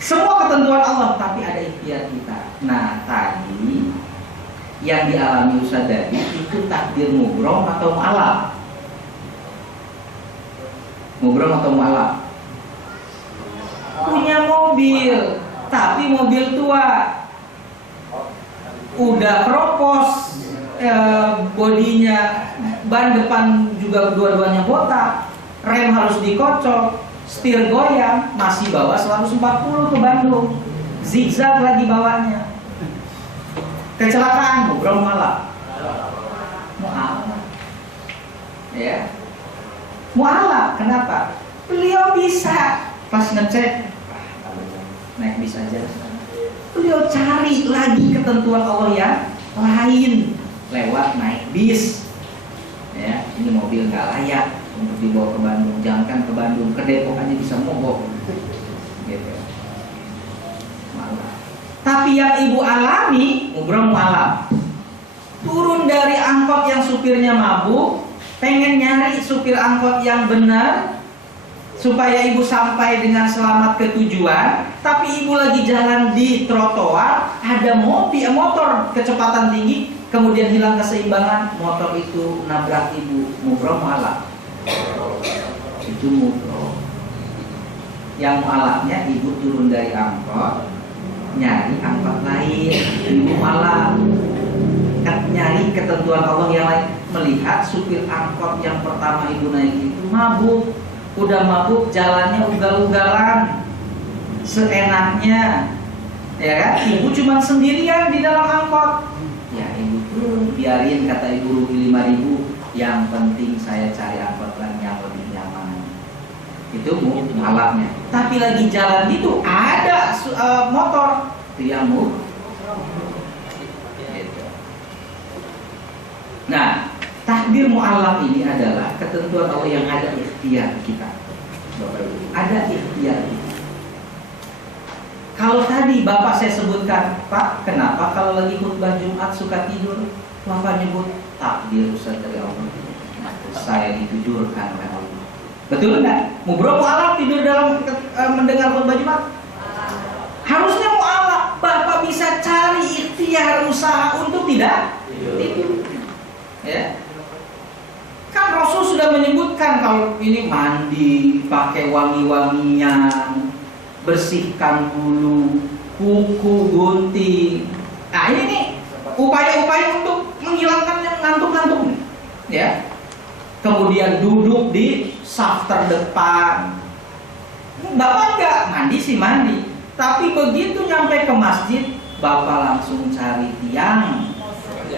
semua ketentuan Allah, tapi ada ikhtiar kita. Nah tadi yang dialami Ustaz tadi itu takdir mubrom atau mu'allaq? Mubrom atau mu'allaq? Punya mobil, tapi mobil tua, udah keropos, bodinya, ban depan juga dua-duanya botak, rem harus dikocok, setir goyang, masih bawa 140 ke Bandung, zigzag lagi bawanya, kecelakaan, mubrom mu'allaq? Mu'allaq, ya, mu'allaq. Kenapa? Beliau bisa pas ngecek naik bis aja, beliau cari lagi ketentuan Allah yang lain lewat naik bis, ya, ini mobil nggak layak untuk dibawa ke Bandung, jangankan ke Bandung, ke Depok aja bisa mogok, gitu. Malah. Tapi yang ibu alami mubrom mu'allaq, turun dari angkot yang supirnya mabuk, pengen nyari supir angkot yang benar supaya ibu sampai dengan selamat ke tujuan, tapi ibu lagi jalan di trotoar, ada motor kecepatan tinggi, kemudian hilang keseimbangan, motor itu nabrak ibu, mubrom mu'allaq. Itu mubrom. Yang mu'allaqnya ibu turun dari angkot, nyari angkot lain, ibu mu'allaq. Nyari ketentuan Allah yang lain, melihat supir angkot yang pertama ibu naik itu mabuk, udah mabuk jalannya ugal-ugalan, seenaknya, ya kan? Ibu cuma sendirian di dalam angkot, ya ibu turun, biarin kata ibu rugi 5.000, yang penting saya cari angkot lain yang lebih nyaman. Itu mu'allaqnya. Tapi lagi jalan itu ada motor, itu yang Nah, takdir mu'allaq ini adalah ketentuan Allah yang ada ikhtiar kita. Ada ikhtiar kita. Kalau tadi Bapak saya sebutkan, Pak, kenapa kalau lagi khutbah Jumat suka tidur? Bapak nyebut takdir Ustaz dari Allah. Saya ditidurkan oleh Allah. Betul enggak? Mubrom mu'allaq tidur dalam mendengar khutbah Jumat? Harusnya mu'allaq. Bapak bisa cari ikhtiar usaha untuk tidak tidur. Ya, kan Rasul sudah menyebutkan kalau ini mandi pakai wangi-wangian, bersihkan bulu, kuku, gunting. Nah ini nih upaya-upaya baik untuk menghilangkan yang ngantuk-ngantuk, ya. Kemudian duduk di saf terdepan. Bapak enggak mandi sih mandi, tapi begitu nyampe ke masjid, Bapak langsung cari tiang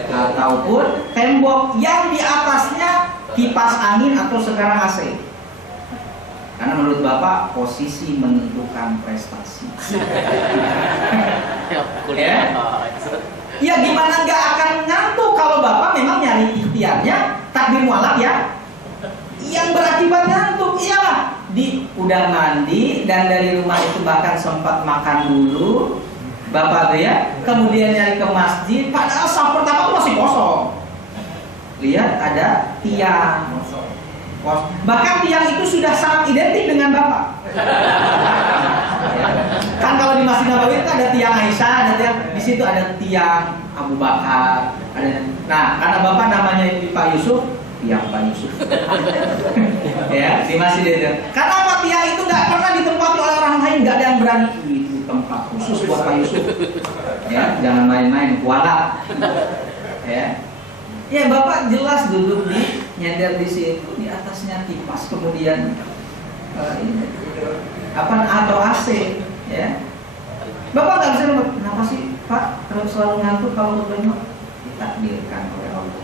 ataupun tembok yang di atasnya kipas angin atau sekarang AC. Karena menurut Bapak posisi menentukan prestasi. Ya, ya gimana nggak akan ngantuk kalau Bapak memang nyari ikhtiarnya takdir mualaf ya, yang berakibat ngantuk. Iyalah, udah mandi dan dari rumah itu bahkan sempat makan dulu Bapak tuh ya, kemudian nyari ke masjid, padahal saf pertama itu masih kosong. Lihat ada tiang. Bahkan tiang itu sudah sangat identik dengan Bapak. Kan kalau di Masjid Nabawi itu ada tiang Aisyah, ada tiang di situ, ada tiang Abu Bakar. Nah, karena Bapak namanya Pak Yusuf, tiang Pak Yusuf. Ya, di masjid itu. Karena apa, tiang itu nggak pernah ditempati oleh orang lain, nggak ada yang berani. Itu tempat khusus buat Pak Yusuf. Ya, jangan main-main, kuala. Ya. Ya, Bapak jelas duduk di nyender di situ, di atasnya kipas, kemudian atau AC, ya. Bapak nggak bisa ngomong, kenapa sih Pak terus selalu ngantuk kalau berdoa? Ditakdirkan oleh Allah,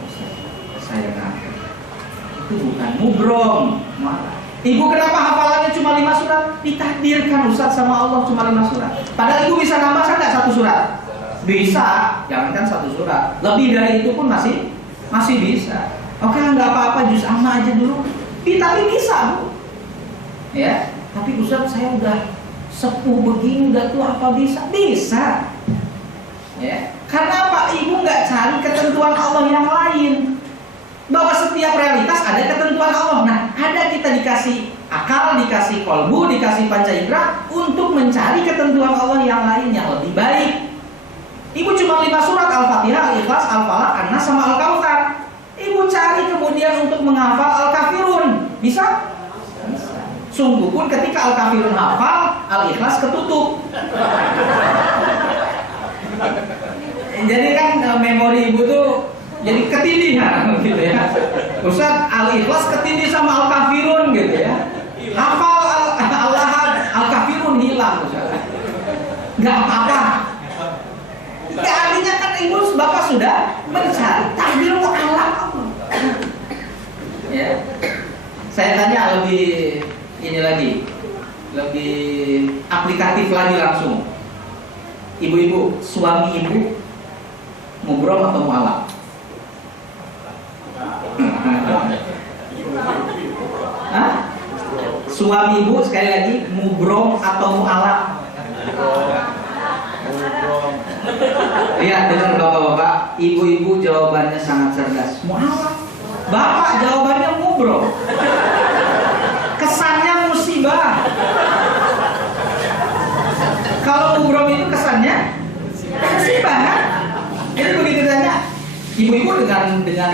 saya ngantuk. Itu bukan mubrom, malah. Ibu kenapa hafalannya cuma 5 surat? Ditakdirkan Ustaz sama Allah cuma 5 surat. Padahal ibu bisa nambah nggak 1 surat? Bisa, jangankan 1 surat. Lebih dari itu pun masih bisa. Oke, nggak apa-apa, juz amma aja dulu. Tapi bisa, Bu. Ya, tapi Ustaz saya udah sepuh begini, udah tua, apa bisa? Bisa. Ya, karena apa? Ibu nggak cari ketentuan Allah yang lain. Bahwa setiap realitas ada ketentuan Allah. Nah, ada kita dikasih akal, dikasih kolbu, dikasih panca indera untuk mencari ketentuan Allah yang lain yang lebih baik. Ibu cuma 5 surat, Al-Fatihah, Al-Ikhlas, Al-Falaq, An-Nas, sama Al-Kautsar. Ibu cari kemudian untuk menghafal Al-Kafirun. Bisa? Bisa. Sungguh pun ketika Al-Kafirun hafal, Al-Ikhlas ketutup. Jadi kan memori ibu tuh jadi ketindih gitu ya. Ustaz, Al-Ikhlas ketindih sama Al-Kafirun gitu ya. Hafal Al-Ahad, Al-Kafirun hilang Ustaz. Gak apa-apa. Ya, artinya kan ibu Bapak sudah mencari takdir mu'alaf. Ya. Saya tanya lebih ini lagi, lebih aplikatif lagi langsung. Ibu-ibu, suami ibu mubrom atau mu'alaf? Hah? Suami ibu sekali lagi mubrom atau mu'alaf? Lihat dengan bapak-bapak, ibu-ibu jawabannya sangat cerdas. Mu'alaf. Bapak jawabannya mubrom. Kesannya musibah. Kalau mubrom itu kesannya musibah kan? Jadi begitu tanya, ibu-ibu dengan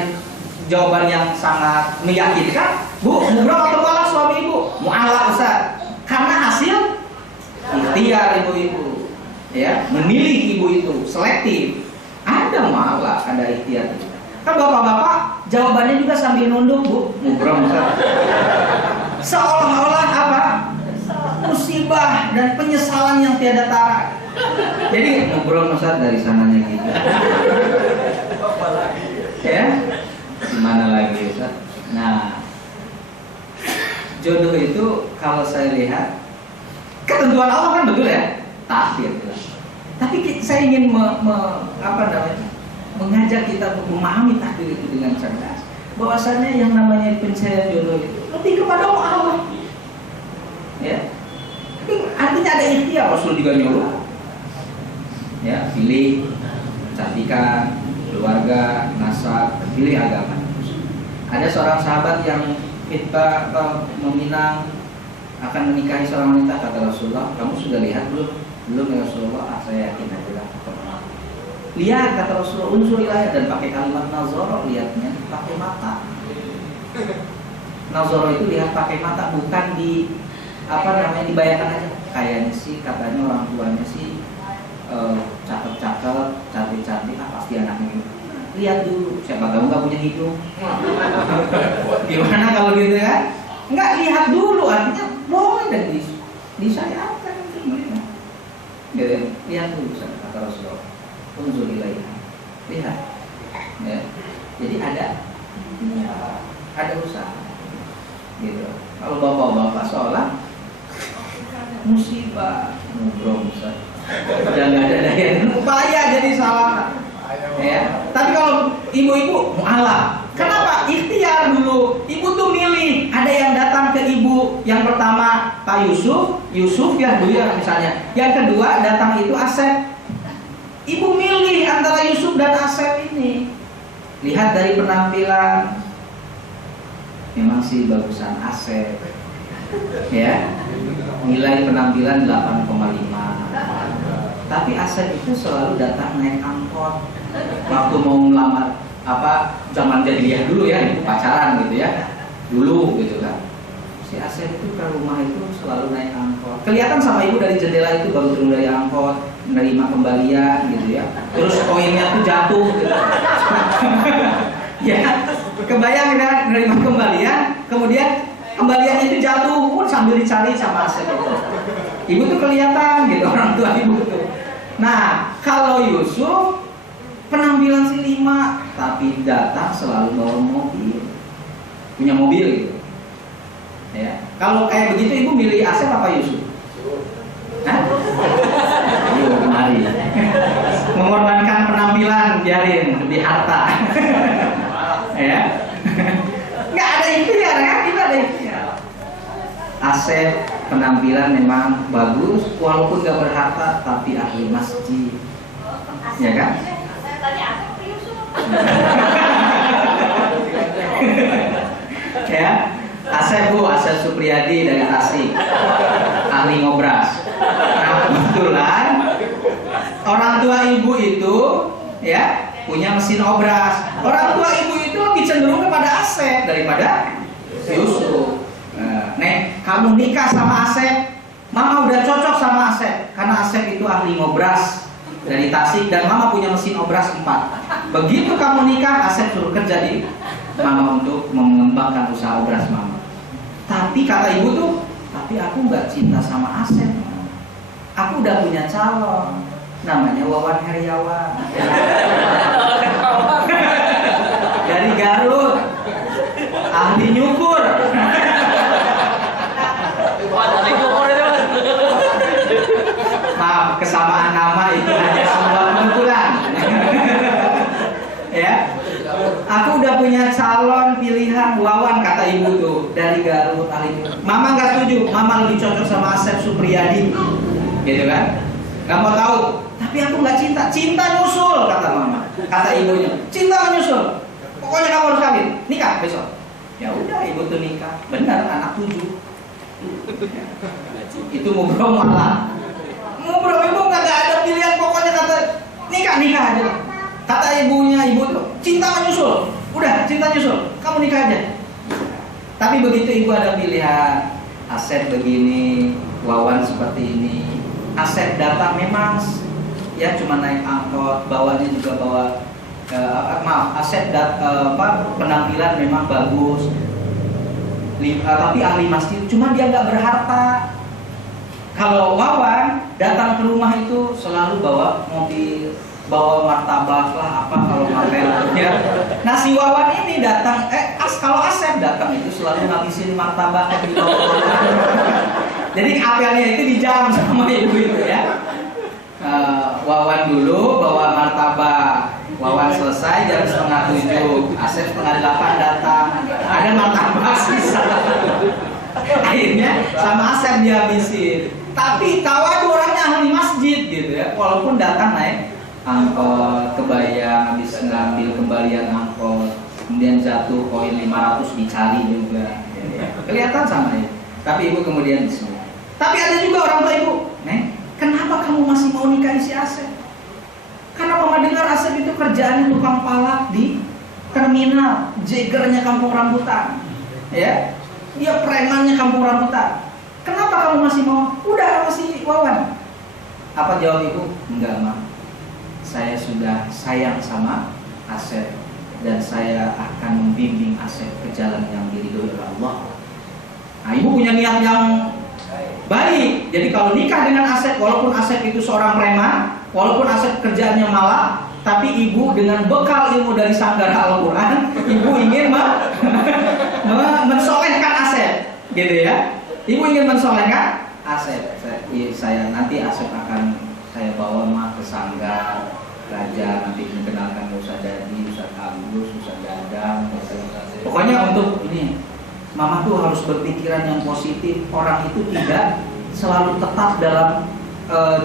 jawaban yang sangat meyakinkan, Bu, mubrom atau mu'alaf suami ibu? Mu'alaf Ustaz. Karena hasil ikhtiar ibu-ibu. Ya, memilih ibu itu selektif. Ada malah, ada ikhtiar. Kan bapak-bapak jawabannya juga sambil nunduk, Bu. Mubrom. Seolah-olah apa? Musibah dan penyesalan yang tiada tara. Jadi mubrom Ustaz dari sananya gitu. Ya, gimana lagi Ustaz? Nah, jodoh itu kalau saya lihat ketentuan Allah kan betul ya. Takdir. Tapi saya ingin mengajak kita untuk memahami takdir itu dengan cerdas. Bahwasanya yang namanya pencarian jodoh itu lebih kepada Allah. Ya. Tapi artinya ada ikhtiar, Rasul juga nyuruh. Ya, pilih cantikan, keluarga, nasab, pilih agama. Ada seorang sahabat yang kita meminang akan menikahi seorang wanita, kata Rasulullah, kamu sudah lihat belum? Belum ya Rasulullah, saya yakin aja. Lihat kata Rasulullah, unsur ilayah, dan pakai kalimat nazoro, lihatnya pakai mata. Nazoro itu lihat pakai mata, bukan di dibayangkan aja. Kayaknya sih katanya orang tuanya sih cakep-cakep, cantik-cantik, pasti anaknya. lihat dulu. Siapa tahu nggak punya hidung. Gimana kalau gitu kan? Nggak, lihat dulu, artinya boleh dan disayangkan itu mereka. Gitu, lihat dulu kata Rasulullah. Unzur ilaiha, lihat. Ya. Jadi ada usaha. Gitu. Kalau bapak-bapak sholat musibah, ngobrol Ustaz. Udah nggak ada daya upaya jadi salah. Ya. Tapi kalau ibu-ibu mu'alaf, kenapa? Ikhtiar dulu. Ibu tuh milih. Ada yang datang ke ibu. Yang pertama Pak Yusuf ya Bu ya misalnya. Yang kedua datang itu Asep. Ibu milih antara Yusuf dan Asep ini. Lihat dari penampilan. Memang sih bagusan Asep. Ya. Nilai penampilan 8,5. Tapi Asep itu selalu datang naik angkot. Waktu mau melamar zaman jadiah dulu ya, itu pacaran gitu ya. Dulu gitu kan. Si Asep itu ke rumah itu selalu naik angkot. Kelihatan sama ibu dari jendela itu baru turun dari angkot, menerima kembalian gitu ya. Terus koinnya tuh jatuh gitu. Ya, kebayang kan menerima kembalian, kemudian kembaliannya itu jatuh pun sambil dicari sama Asep itu. Ibu tuh kelihatan gitu, orang tua ibu tuh. Nah, kalau Yusuf penampilan si 5, tapi datang selalu bawa mobil, punya mobil gitu. Ya, kalau kayak begitu ibu milih Asep apa Yusuf? Hah? Yuk, mari. Mengorbankan penampilan, biarin lebih harta. Ya, nggak ada ikhtiar kan? Kita ada ikhtiar. Asep penampilan memang bagus, walaupun gak berharta, tapi ahli masjid, ya kan? Ya, Asep Supriyadi dari Tasik, ahli ngobras. Nah, kebetulan orang tua ibu itu, ya, punya mesin obras. Orang tua ibu itu lebih cenderung kepada Asep daripada Yusuf. Nek, kamu nikah sama Asep, mama udah cocok sama Asep, karena Asep itu ahli ngobras dari Tasik dan mama punya mesin obras 4. Begitu kamu nikah, Asep suruh kerja di mama untuk mengembangkan usaha obras mama. Tapi kata ibu tuh, tapi aku nggak cinta sama Asep. Aku udah punya calon, namanya Wawan Heriawan. Dari Garut, ahli nyukur. Maaf, kesamaan nama itu hanya sebuah kebetulan. Ya, aku udah punya calon pilihan Wawan, kata ibu tuh, dari Garut ahli nyukur. Mama nggak setuju, mama lebih cocok sama Asep Supriyadi, gitu kan? Gak mau tahu, tapi aku nggak cinta nyusul, kata mama, kata ibunya, cinta menyusul. Pokoknya kamu harus kawin, nikah besok. Ya udah, ibu tuh nikah, benar anak 7. Itu ngobrol malah. Ngobrol ibu nggak ada pilihan, pokoknya kata nikah aja. Kata ibunya, ibu tuh cinta menyusul, udah cinta nyusul, kamu nikah aja. Tapi begitu ibu ada pilihan, Asep begini, Wawan seperti ini. Asep datang memang ya cuma naik angkot, bawanya juga bawa Asep penampilan memang bagus, tapi ahli masjid, cuma dia nggak berharta. Kalau Wawan datang ke rumah itu selalu bawa mobil, bawa martabak lah apa kalau ngapel ya. Nah si Wawan ini datang, kalau Asep datang itu selalu ngabisin martabak di bawah. Jadi apelnya itu dijam sama ibu itu ya. Wawan dulu bawa martabak, Wawan selesai jam 6:30, Asep 7:30 datang, ada martabak sisa. Akhirnya sama Asep dihabisin. Tapi Tawadu orangnya ahli masjid gitu ya, walaupun datang naik angkot, kebayang habis ngambil kembalian angkot, kemudian jatuh koin 500 dicari juga, ya. Kelihatan sama ya. Tapi ibu kemudian disuruh. Tapi ada juga orang tua ibu, Neng, kenapa kamu masih mau nikahi si Asep? Karena mama dengar Asep itu kerjaannya tukang palak di terminal, jegernya kampung rambutan, ya. Dia premannya kampung rambutan. Kenapa kamu masih mau? Udah masih Wawan. Apa jawab ibu? Enggak, Ma. Saya sudah sayang sama Asep, dan saya akan membimbing Asep ke jalan yang diridhoi oleh Allah. Nah, ibu punya niat yang baik. Jadi kalau nikah dengan Asep, walaupun Asep itu seorang preman, walaupun Asep kerjaannya malah, tapi ibu dengan bekal ilmu dari Sanggara Al-Quran, ibu ingin mensolehkan Asep, gitu ya. Ibu ingin mensolehkan Asep. Saya nanti Asep akan saya bawa ke Sanggar belajar, nanti mengenalkan Ustaz Dadi, Ustaz Agus, Ustaz Dadang. Pokoknya untuk ini, Mama tuh harus berpikiran yang positif. Orang itu tidak selalu tetap dalam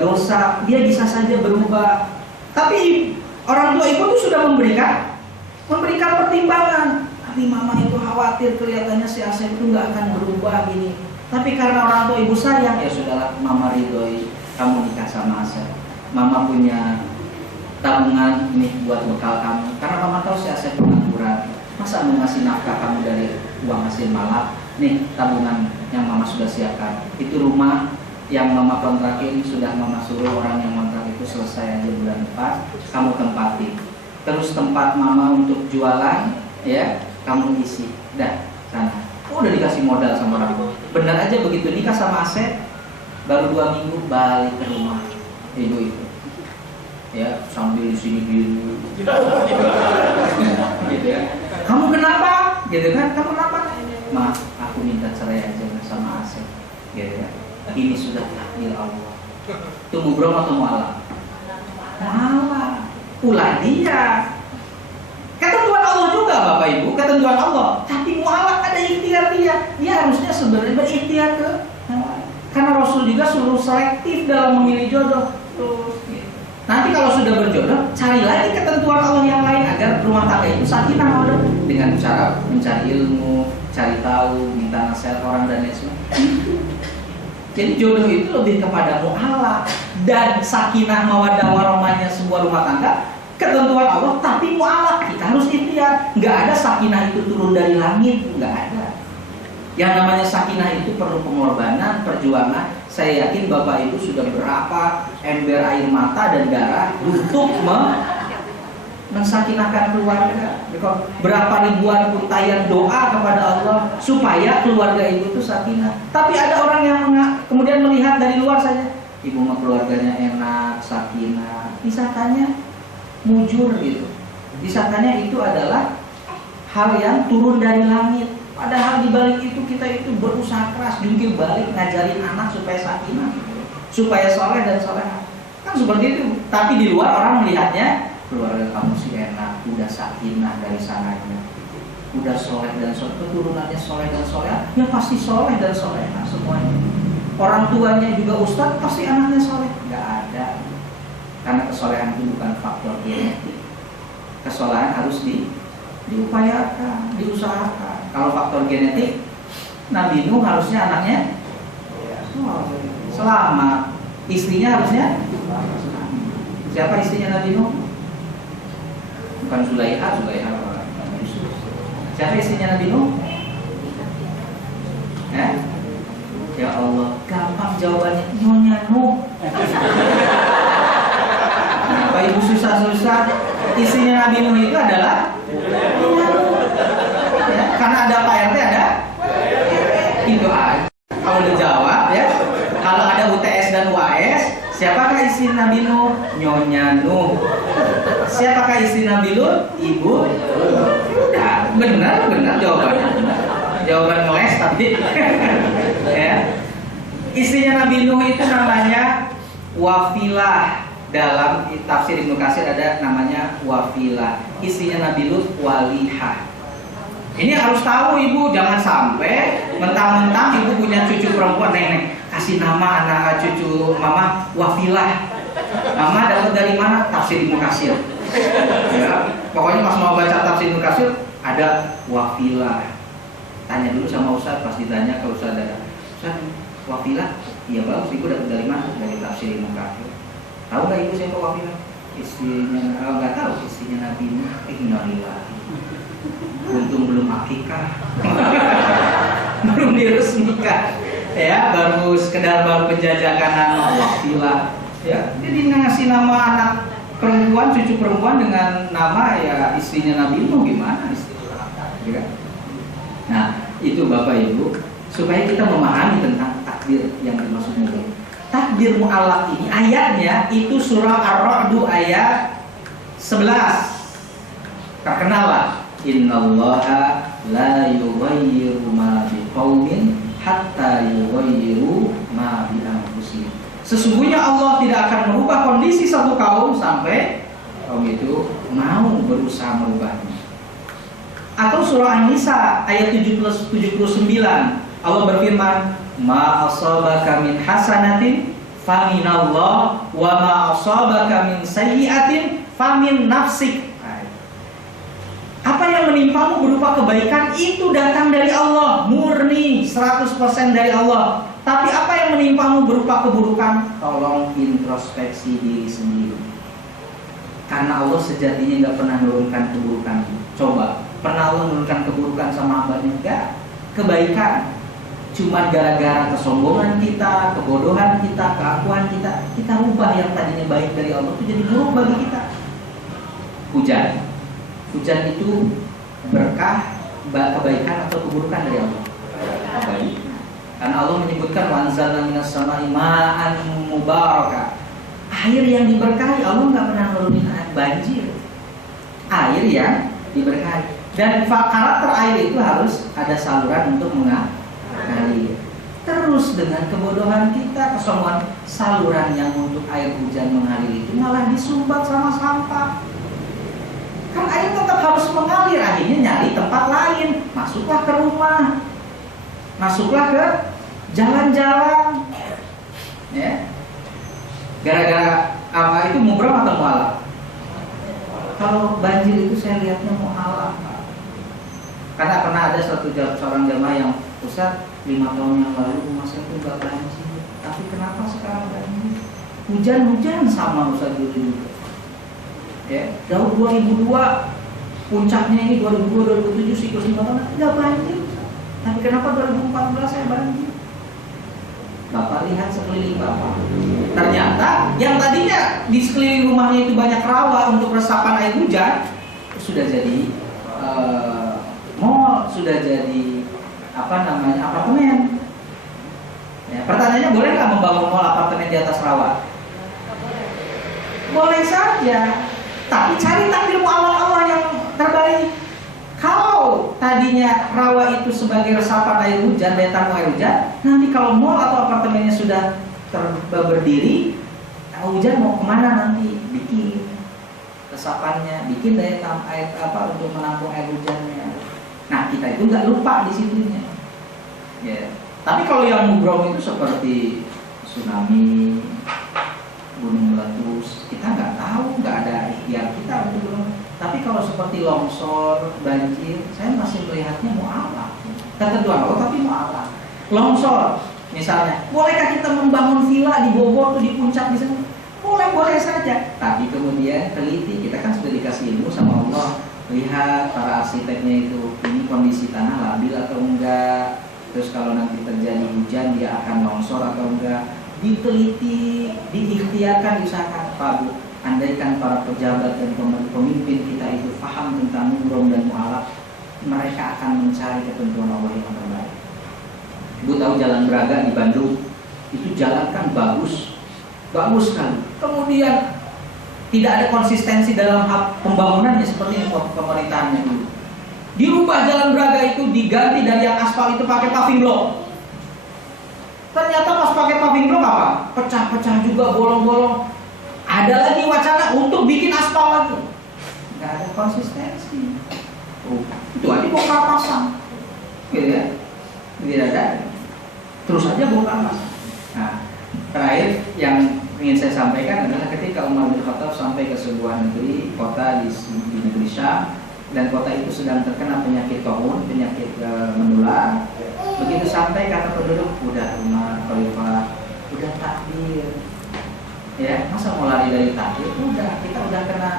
dosa, dia bisa saja berubah. Tapi orang tua ibu tuh sudah memberikan pertimbangan. Tapi Mama itu khawatir kelihatannya si Asep itu nggak akan berubah gini. Tapi karena orang tua ibu sayang, ya sudahlah, Mama ridhoi kamu nikah sama Asep. Mama punya tabungan ini buat bekal kamu. Karena Mama tahu si Asep pengangguran. Masa mau ngasih nafkah kamu dari uang hasil malak? Nih tabungan yang Mama sudah siapkan. Itu rumah yang Mama kontrakin, sudah Mama suruh orang yang kontrak itu selesai aja bulan depan, kamu tempatin. Terus tempat Mama untuk jualan, ya kamu isi. Dah sana. Udah dikasih modal sama orang. Benar aja begitu nikah sama Asep, baru 2 minggu balik ke rumah ibu itu. Ya sambil di sini dulu. Gitu ya. Kamu kenapa? Gitu kan? Kamu kenapa? Ma, aku minta cerai aja sama Asep. Gitu ya. Ini sudah takdir Allah. Itu mubrong atau mu'alaf? Mu'alaf. Ulah dia. Ketentuan Allah juga Bapak Ibu, ketentuan Allah. Tapi mu'alaf ada ikhtiar dia. Dia harusnya sebenarnya berikhtiar ke karena Rasul juga suruh selektif dalam memilih jodoh. Terus gitu. Nanti kalau sudah berjodoh, cari lagi ketentuan Allah yang lain agar rumah tangga itu sakinah dengan cara mencari ilmu, cari tahu, minta nasihat orang dan lain sebagainya. Jadi jodoh itu lebih kepada mu'alaf dan sakinah mawaddah warahmahnya sebuah rumah tangga. Ketentuan Allah, tapi mu'alaf kita harus ikhtiar. Nggak ada sakinah itu turun dari langit, nggak ada. Yang namanya sakinah itu perlu pengorbanan, perjuangan. Saya yakin Bapak Ibu sudah berapa ember air mata dan darah untuk mensakinahkan keluarga. Berapa ribuan untayan doa kepada Allah supaya keluarga Ibu itu sakinah. Tapi ada orang yang kemudian melihat dari luar saja, ibu mah keluarganya enak, sakinah. Disangkanya mujur gitu. Disangkanya itu adalah hal yang turun dari langit. Padahal di balik itu kita itu berusaha keras, jungkir balik ngajarin anak supaya sakinah, supaya soleh dan solehah. Kan seperti itu. Tapi di luar orang melihatnya, keluarga kamu sih enak, udah sakinah dari sananya, udah soleh dan soleh, keturunannya soleh dan solehah, ya pasti soleh dan solehah semuanya. Orang tuanya juga ustadz, pasti anaknya soleh. Nggak ada. Karena kesolehan itu bukan faktor genetik. Kesolehan harus diupayakan, diusahakan. Kalau faktor genetik, Nabi Nuh harusnya anaknya selamat, istrinya harusnya selamat. Siapa istrinya Nabi Nuh? Bukan Zulaiha Nabi Yusuf. Siapa istrinya Nabi Nuh? Ya Allah, gampang jawabannya, Nyonya Nuh. Kenapa ibu susah-susah? Istrinya Nabi Nuh itu adalah ya, karena ada Pak RT ada itu aja. Kalau dijawab ya, kalau ada UTS dan UAS, siapakah istri Nabi Nuh? Nyonya Nuh. Siapakah istri Nabi Lut? Ibu. Udah, benar jawabannya. Jawaban ngeles tapi ya. Istrinya Nabi Nuh itu namanya Wafilah. Dalam tafsir Ibnu Katsir ada namanya Wafilah. Istrinya Nabi Lut Walihah. Ini harus tahu ibu, jangan sampai mentang-mentang ibu punya cucu perempuan, nenek kasih nama anak cucu mama Wafilah. Mama dapat dari mana? Tafsir Ibnu Katsir. Ya, pokoknya pas mau baca tafsir Ibnu Katsir ada Wafilah. Tanya dulu sama Ustaz, pas ditanya ke Ustaz ada, Ustaz Wafilah? Iya bagus, ibu dapat dari mana? Dari tafsir Ibnu Katsir. Tahu nggak ibu siapa Wafilah? Istrinya, nggak tahu istrinya Nabi Nuh. Innalillahi. Untung belum akikah, belum diresmikan, ya baru sekedar baru penjajakan nama Wafilah. Ya, jadi ngasih nama anak perempuan, cucu perempuan dengan nama ya istrinya Nabi Nuh, gimana istilah, ya kan? Nah, itu Bapak Ibu, supaya kita memahami tentang takdir yang dimaksud mutlak. Takdir mu'allaq ini ayatnya itu surah Ar-Ra'd ayat 11. Terkenal lah, innallaha la yughayyiru ma biqaumin hatta yughayyiru ma bi anfusihim. Sesungguhnya Allah tidak akan merubah kondisi satu kaum sampai kaum itu mau berusaha merubahnya. Atau surah An-Nisa ayat 79, Allah berfirman, ma asabaka min hasanatin faminallah wa ma asabaka min sayyi'atin famin nafsik. Apa yang menimpamu berupa kebaikan itu datang dari Allah, murni 100% dari Allah. Tapi apa yang menimpamu berupa keburukan, tolong introspeksi diri sendiri. Karena Allah sejatinya nggak pernah menurunkan keburukan. Coba, pernah Allah menurunkan keburukan sama hambanya? Enggak. Kebaikan. Cuma gara-gara kesombongan kita, kebodohan kita, keakuan kita rubah yang tadinya baik dari Allah itu jadi buruk bagi kita. Hujan. Hujan itu berkah, kebaikan atau keburukan dari Allah? Baik. Karena Allah menyebutkan wa anzalna minas samai ma'an mubarakah. Air yang diberkahi, Allah nggak pernah nurunin air banjir. Air yang diberkahi. Dan karakter air itu harus ada saluran untuk mengalir. Terus dengan kebodohan kita, kesombongan, saluran yang untuk air hujan mengalir itu malah disumbat sama sampah. Kan air tetap harus mengalir, akhirnya nyari tempat lain. Masuklah ke rumah, masuklah ke jalan-jalan, ya. Gara-gara apa itu mubram atau mu'allaq? Kalau banjir itu saya lihatnya mu'allaq. Karena pernah ada seorang jamaah yang Ustaz 5 tahun yang lalu rumah saya itu gak banjir, tapi kenapa sekarang banjir? Hujan-hujan sama Ustaz dulu juga. Ya, tahun 2002 puncaknya ini 2002-2007 siklus 5 tahun tidak banjir. Tapi kenapa 2014 saya banjir? Bapak lihat sekeliling Bapak. Ternyata yang tadinya di sekeliling rumahnya itu banyak rawa untuk resapan air hujan, sudah jadi mall, sudah jadi apartemen. Ya, pertanyaannya, boleh nggak membangun mall apartemen di atas rawa? Boleh saja. Tapi cari takdir Allah yang terbaik. Kalau tadinya rawa itu sebagai resapan air hujan, daya tampung air hujan, nanti kalau mall atau apartemennya sudah berdiri, hujan mau kemana nanti? Bikin resapannya, bikin daya tampung air untuk menampung air hujannya. Nah, kita itu nggak lupa di situnya. Ya. Tapi kalau yang mubrom itu seperti tsunami, gunung meletus, kita nggak tahu, nggak ada ikhtiar kita untuk. Tapi kalau seperti longsor, banjir, saya masih melihatnya mu'allaq. Ketentuan Allah tapi mu'allaq. Longsor, misalnya, bolehkah kita membangun villa di Bogor tuh di puncak di sana? Boleh saja. Tapi kemudian teliti, kita kan sudah dikasih ilmu sama Allah. Lihat para arsiteknya itu, ini kondisi tanah labil atau enggak. Terus kalau nanti terjadi hujan dia akan longsor atau enggak. Diteliti, diikhtiarkan, diusahakan. Pak Bu, andaikan para pejabat dan pemimpin kita itu paham tentang mubrom dan mu'allaq, mereka akan mencari ketentuan Allah yang terbaik. Ibu tahu Jalan Braga di Bandung, itu jalan kan bagus sekali. Kemudian tidak ada konsistensi dalam hak pembangunannya seperti pemerintahnya dulu. Dirubah Jalan Braga itu, diganti dari yang aspal itu pakai paving block. Ternyata pas pakai paving block apa? Pecah-pecah juga, bolong-bolong. Ada lagi wacana untuk bikin aspal lagi. Nggak ada konsistensi. Itu aja bongkar pasang, gitu ya? Tidak ada. Terus aja bongkar pasang. Nah, terakhir yang ingin saya sampaikan adalah ketika Umar bin Khattab sampai ke sebuah negeri, kota di negeri Syam, dan kota itu sedang terkena penyakit taun, penyakit menular. Begitu sampai kata penduduk, udah Umar, Khalifah, udah takdir. Ya, masa mau lari dari takdir? Udah, kita udah kena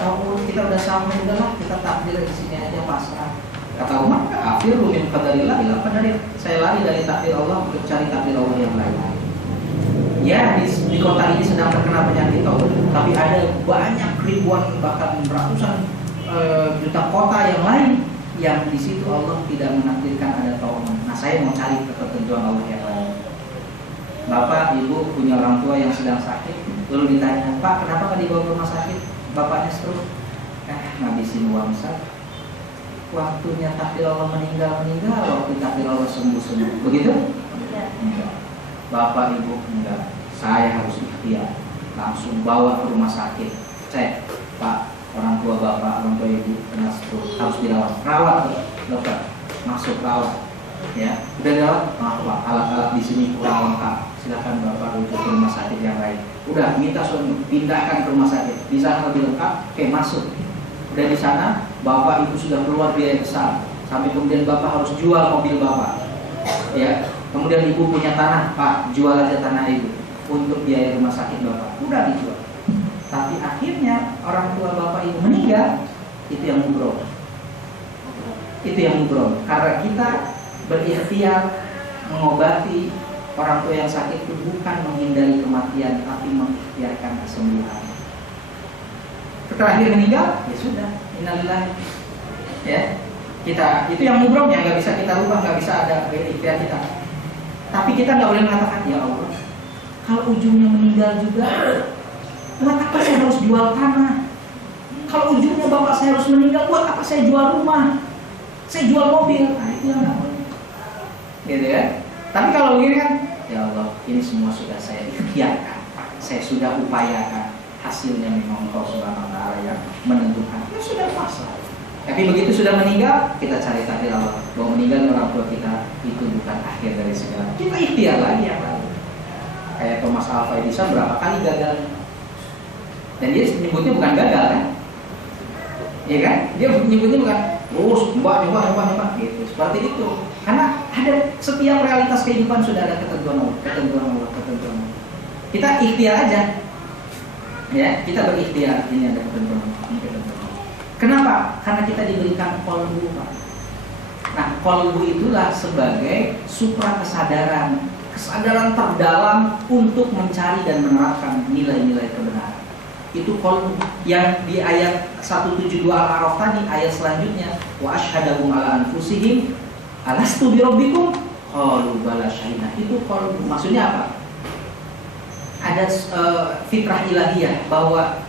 taun, kita udah sampai, udahlah kita takdir di sini aja pasrah. Kata Umar, afiru min qadarillah ila qadari. Saya lari dari takdir Allah untuk cari takdir Allah yang lain. Ya, di kota ini sedang terkena penyakit tahu, tapi ada banyak ribuan bahkan ratusan juta kota yang lain yang di situ Allah tidak menakdirkan ada tauman. Nah, saya mau cari ketentuan Allah yang lain. Bapak, ibu punya orang tua yang sedang sakit, lalu ditanya, Pak, kenapa nggak dibawa ke rumah sakit? Bapaknya stroke. Ngabisin uang Ustaz. Waktunya takdir Allah meninggal, waktu takdir Allah sembuh. Begitu? Enggak. Bapak, ibu, enggak. Saya harus ikhtiar. Langsung bawa ke rumah sakit. Cek, Pak, orang tua bapak, orang tua ibu kena stroke, harus dirawat. Rawat, dokter. Masuk rawat. Ya, udah dirawat? Maaf Pak, alat-alat di sini kurang lengkap. Silakan bapak rujuk ke rumah sakit yang lain. Udah, minta suami pindahkan ke rumah sakit. Di sana lebih lengkap. Oke, masuk. Udah di sana, bapak ibu sudah keluar biaya besar. Sampai kemudian bapak harus jual mobil bapak. Ya, kemudian ibu punya tanah, Pak, jual aja tanah ibu untuk biaya rumah sakit bapak. Udah dijual. Tapi akhirnya orang tua bapak ibu meninggal, itu yang mubroh. Itu yang mubroh. Karena kita berikhtiar mengobati orang tua yang sakit itu bukan menghindari kematian, tapi mengikhtiarkan kesembuhan. Terakhir meninggal, ya sudah, innalillahi. Ya, kita itu yang mubroh, yang nggak bisa kita rubah, nggak bisa ada ikhtiar kita. Tapi kita nggak boleh mengatakan, ya Allah, kalau ujungnya meninggal juga, buat apa saya harus jual tanah? Kalau ujungnya bapak saya harus meninggal, buat apa saya jual rumah? Saya jual mobil. Nah, itu yang nggak boleh. Gitu ya. Tapi kalau begini kan, ya Allah, ini semua sudah saya ikhtiarkan, saya sudah upayakan, hasilnya memang Engkau Subhanahu wa Ta'ala yang menentukan. Ya sudah pasrah. Tapi begitu sudah meninggal, kita cari takdir Allah bahwa meninggalnya orang tua kita itu bukan akhir dari segala. Kita ikhtiar lagi yang lain. Kayak Thomas Alva Edison berapa kali gagal, dan dia menyebutnya bukan gagal kan? Iya kan? Dia menyebutnya bukan terus nyoba gitu. Seperti itu. Karena ada setiap realitas kehidupan sudah ada ketentuan Allah. Kita ikhtiar aja. Ya, kita berikhtiar, ini ada ketentuan Allah. Kenapa? Karena kita diberikan qalbu, Pak. Nah, qalbu itulah sebagai supra kesadaran terdalam untuk mencari dan menerapkan nilai-nilai kebenaran. Itu qalbu yang di ayat 172 Al-A'raf tadi, ayat selanjutnya, wa asyhadahum ala anfusihim alastu birabbikum qalu bala syahidna. Itu qalbu. Maksudnya apa? Ada fitrah ilahiyah bahwa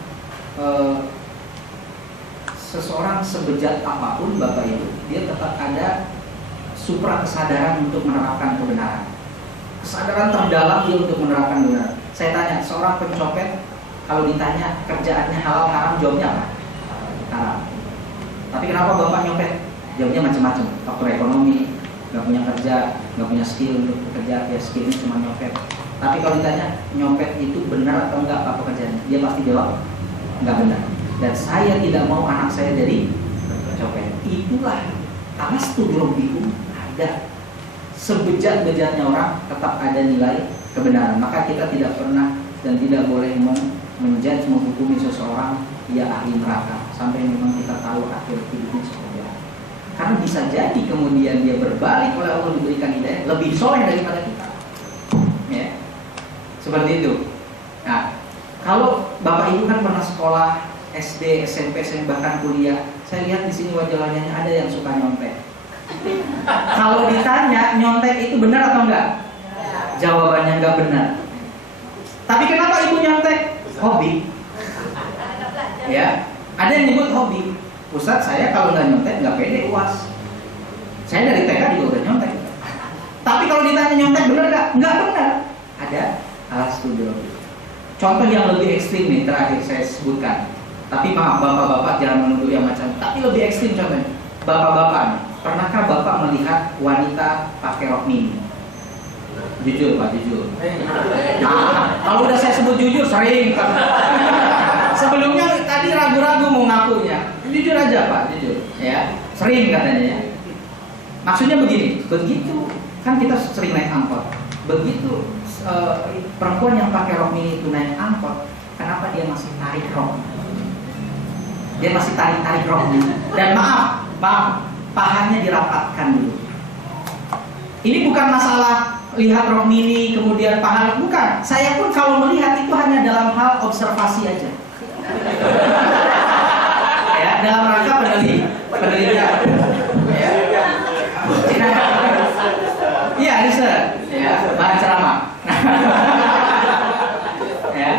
seseorang sebejat apapun Bapak Ibu, dia tetap ada supra kesadaran untuk menerapkan kebenaran. Kesadaran terdalam dia untuk menerapkan kebenaran. Saya tanya, seorang pencopet kalau ditanya kerjaannya halal haram, jawabnya apa? Haram. Tapi kenapa Bapak nyopet? Jawabnya macam-macam. Faktor ekonomi, nggak punya kerja, nggak punya skill untuk bekerja, ya skillnya cuma nyopet. Tapi kalau ditanya nyopet itu benar atau enggak apa pekerjaannya, dia pasti jawab enggak benar. Dan saya tidak mau anak saya jadi copet. Itulah alastu birabbikum, ada sebejat-bejatnya orang tetap ada nilai kebenaran. Maka kita tidak pernah dan tidak boleh menjudge, menghukumi seseorang dia ahli neraka sampai memang kita tahu akhir hidupnya seperti apa. Karena bisa jadi kemudian dia berbalik oleh Allah, diberikan hidayah lebih soleh daripada kita. Ya, seperti itu. Nah, kalau Bapak Ibu kan pernah sekolah SD, SMP, bahkan kuliah, saya lihat di sini wajah-wajahnya ada yang suka nyontek. Kalau ditanya nyontek itu benar atau enggak? Jawabannya enggak benar. Tapi kenapa ibu nyontek? Hobi. Ya, ada yang nyebut hobi. Ustaz, saya kalau nggak nyontek nggak pede UAS. Saya dari TK juga udah nyontek. Tapi kalau ditanya nyontek benar nggak? Nggak benar. Ada alas studio. Contoh yang lebih ekstrim nih terakhir saya sebutkan. Tapi maaf bapak-bapak jangan menuduh yang macam. Tapi lebih ekstrim contohnya. Bapak-bapak nih, pernahkah bapak melihat wanita pakai rok mini? Jujur Pak, jujur. Nah, kalau udah saya sebut jujur sering. Sebelumnya tadi ragu-ragu mau ngakunya. Jujur aja Pak, jujur. Ya, sering katanya ya. Maksudnya begini, begitu kan kita sering naik angkot. Begitu perempuan yang pakai rok mini itu naik angkot, kenapa dia masih tarik rok? Dia masih tarik rok. Dan maaf, pahanya dirapatkan dulu. Ini bukan masalah lihat rok mini kemudian pahala, bukan. Saya pun kalau melihat itu hanya dalam hal observasi aja. Ya, dalam rangka penelitian. Iya, riset. Ya, bahan ceramah. Ya.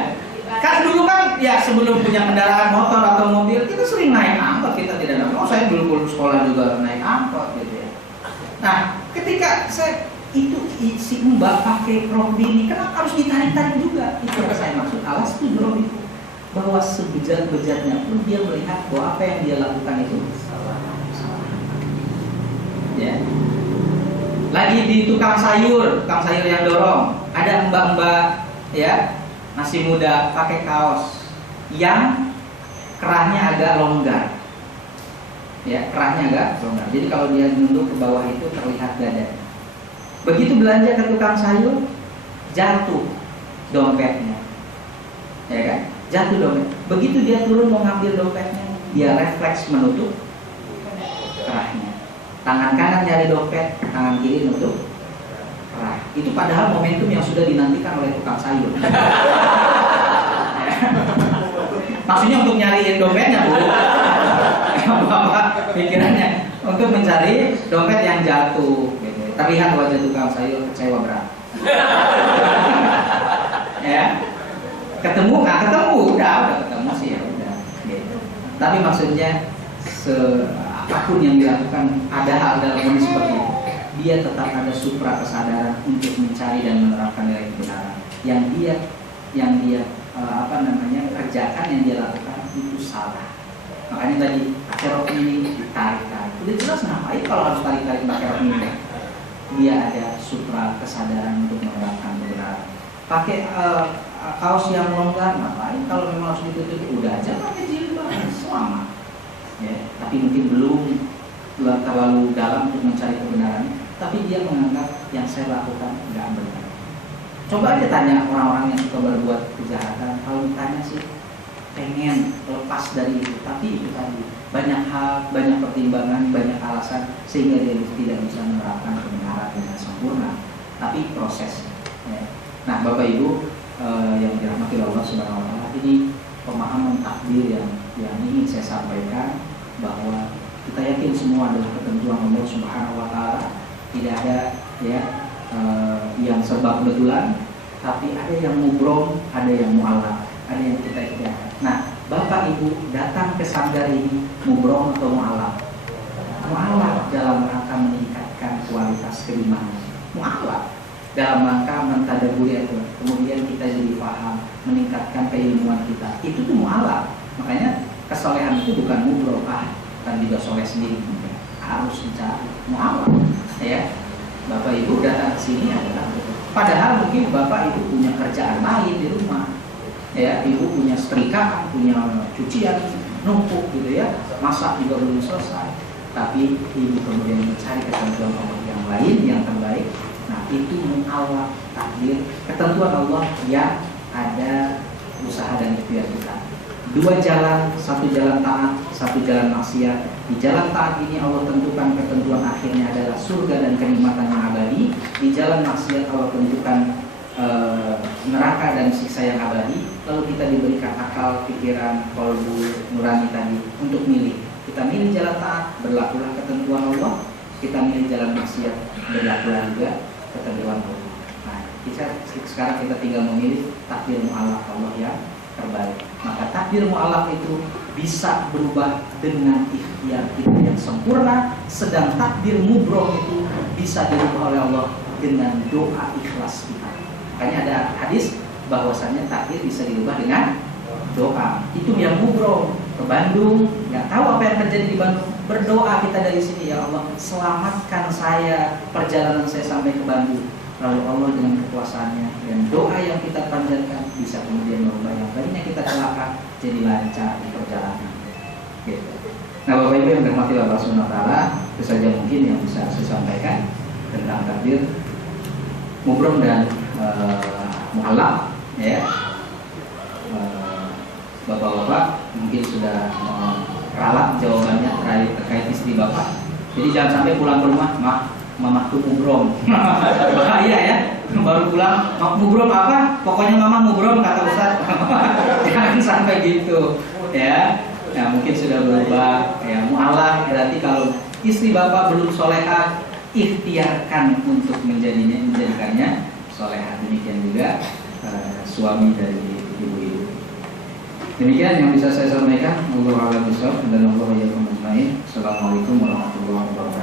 Kan dulu kan ya sebelum punya kendaraan motor atau mobil kita sering naik angkot, kita tidak naik. Oh, saya dulu sekolah juga naik angkot gitu ya. Nah, ketika saya itu si Mbak pakai rok mini, kenapa harus ditarik-tarik juga? Itu yang saya maksud. Alas itu dulu itu bahwa sebejat-bejatnya pun dia melihat bahwa apa yang dia lakukan itu salah. Ya. Lagi di tukang sayur yang dorong, ada mbak-mbak ya masih muda pakai kaos yang kerahnya agak longgar. Ya, kerahnya agak longgar. Jadi kalau dia nunduk ke bawah itu terlihat dada. Begitu belanja ke tukang sayur, jatuh dompetnya. Ya kan? Jatuh dompet. Begitu dia turun mau ngambil dompetnya, dia refleks menutup kerahnya. Tangan kanan nyari dompet, tangan kiri nutup kerah. Itu padahal momentum yang sudah dinantikan oleh tukang sayur. Maksudnya untuk nyariin dompetnya, Bu. Bapak pikirannya untuk mencari dompet yang jatuh. Gitu. Terlihat wajah tukang sayur kecewa berat. Ya, ketemu nggak ketemu, udah ketemu sih ya udah. Gitu. Tapi maksudnya apapun yang dilakukan ada hal dalam kondisi seperti itu, dia tetap ada supra kesadaran untuk mencari dan menerapkan nilai kebenaran yang dia kerjakan, yang dia lakukan itu salah. Makanya tadi pakai rok ini ditarik-tarik. Udah jelas ngapain kalau harus tarik-tarik pakai rok ini? Dia ada supra kesadaran untuk menerapkan kebenaran. Pakai kaos yang longgar ngapain kalau memang harus ditutup? Udah aja pakai jilbab selamat. Ya, tapi mungkin belum terlalu dalam untuk mencari kebenaran, tapi dia menganggap yang saya lakukan tidak benar. Coba aja tanya orang-orang yang suka berbuat kejahatan, kalau ditanya sih pengen lepas dari itu, tapi itu tadi banyak hal, banyak pertimbangan, banyak alasan sehingga dia tidak bisa menerapkan kebenaran dengan sempurna. Tapi proses. Ya. Nah, Bapak Ibu yang dirahmati Allah Subhanahu Wa Taala, ini pemahaman takdir yang ingin saya sampaikan, bahwa kita yakin semua adalah ketentuan Allah Subhanahu Wa Taala. Tidak ada ya yang serba kebetulan, tapi ada yang mubrom, ada yang mu'allaq, ada yang kita kerjakan. Nah, Bapak Ibu datang ke sanggar ini mubrom atau mu'allaq? Mu'allaq dalam rangka meningkatkan kualitas keimanan. Mu'allaq dalam rangka mentadaburi Al-Quran. Kemudian kita jadi paham, meningkatkan keilmuan kita. Itu tuh mu'allaq. Makanya kesolehan itu bukan mubrom, kan juga soleh sendiri, harus dicari mu'allaq. Ya, Bapak Ibu datang ke sini adalah, padahal mungkin Bapak Ibu punya kerjaan lain di rumah. Ya, Ibu punya setrikaan, punya cucian numpuk gitu ya, masak juga belum selesai. Tapi Ibu kemudian mencari ketentuan Allah yang lain yang terbaik. Nah, itu mu'allaq takdir, ketentuan Allah yang ada usaha dan ikhtiar kita. Dua jalan, satu jalan taat, satu jalan maksiat. Di jalan taat ini Allah tentukan ketentuan akhirnya adalah surga dan kenikmatan yang abadi. Di jalan maksiat Allah tentukan neraka dan siksa yang abadi. Lalu kita diberikan akal, pikiran, qalbu, nurani tadi untuk milih. Kita milih jalan taat, berlakulah ketentuan Allah. Kita milih jalan maksiat, berlakulah juga ketentuan Allah. Nah, sekarang kita tinggal memilih takdir mu'allaq Allah yang terbaik. Maka takdir mu'allaq itu bisa berubah dengan ikhtiar kita yang sempurna, sedang takdir mubrom itu bisa dirubah oleh Allah dengan doa ikhlas kita. Makanya ada hadis bahwasannya takdir bisa dirubah dengan doa. Itu yang mubrom ke Bandung, nggak tahu apa yang terjadi di Bandung, berdoa kita dari sini, ya Allah selamatkan saya, perjalanan saya sampai ke Bandung. Lalu Allah dengan kekuasaannya dan doa yang kita panjatkan bisa kemudian merubah yang tadinya kita celaka jadi lancar di perjalanan. Gitu. Nah, Bapak Ibu yang dirahmati Allah Subhanahu Wa Taala, itu saja mungkin yang bisa saya sampaikan tentang takdir mubrom dan mu'allaq. Ya, Bapak-bapak mungkin sudah ralat jawabannya terkait istri Bapak. Jadi jangan sampai pulang ke rumah, "Mah, mama tuh mubrom. Bahaya ya, baru pulang mubrom apa? Pokoknya mama mubrom kata Ustaz. Jangan sampai gitu ya. Nah mungkin sudah berubah ya, mu'alaf berarti kalau istri bapak belum solehah, ikhtiarkan untuk menjadikannya solehah. Demikian juga suami dari ibu-ibu. Demikian yang bisa saya sampaikan. Wallahu a'lam bishawab dan Allahu ya'lamu. Assalamualaikum warahmatullahi wabarakatuh.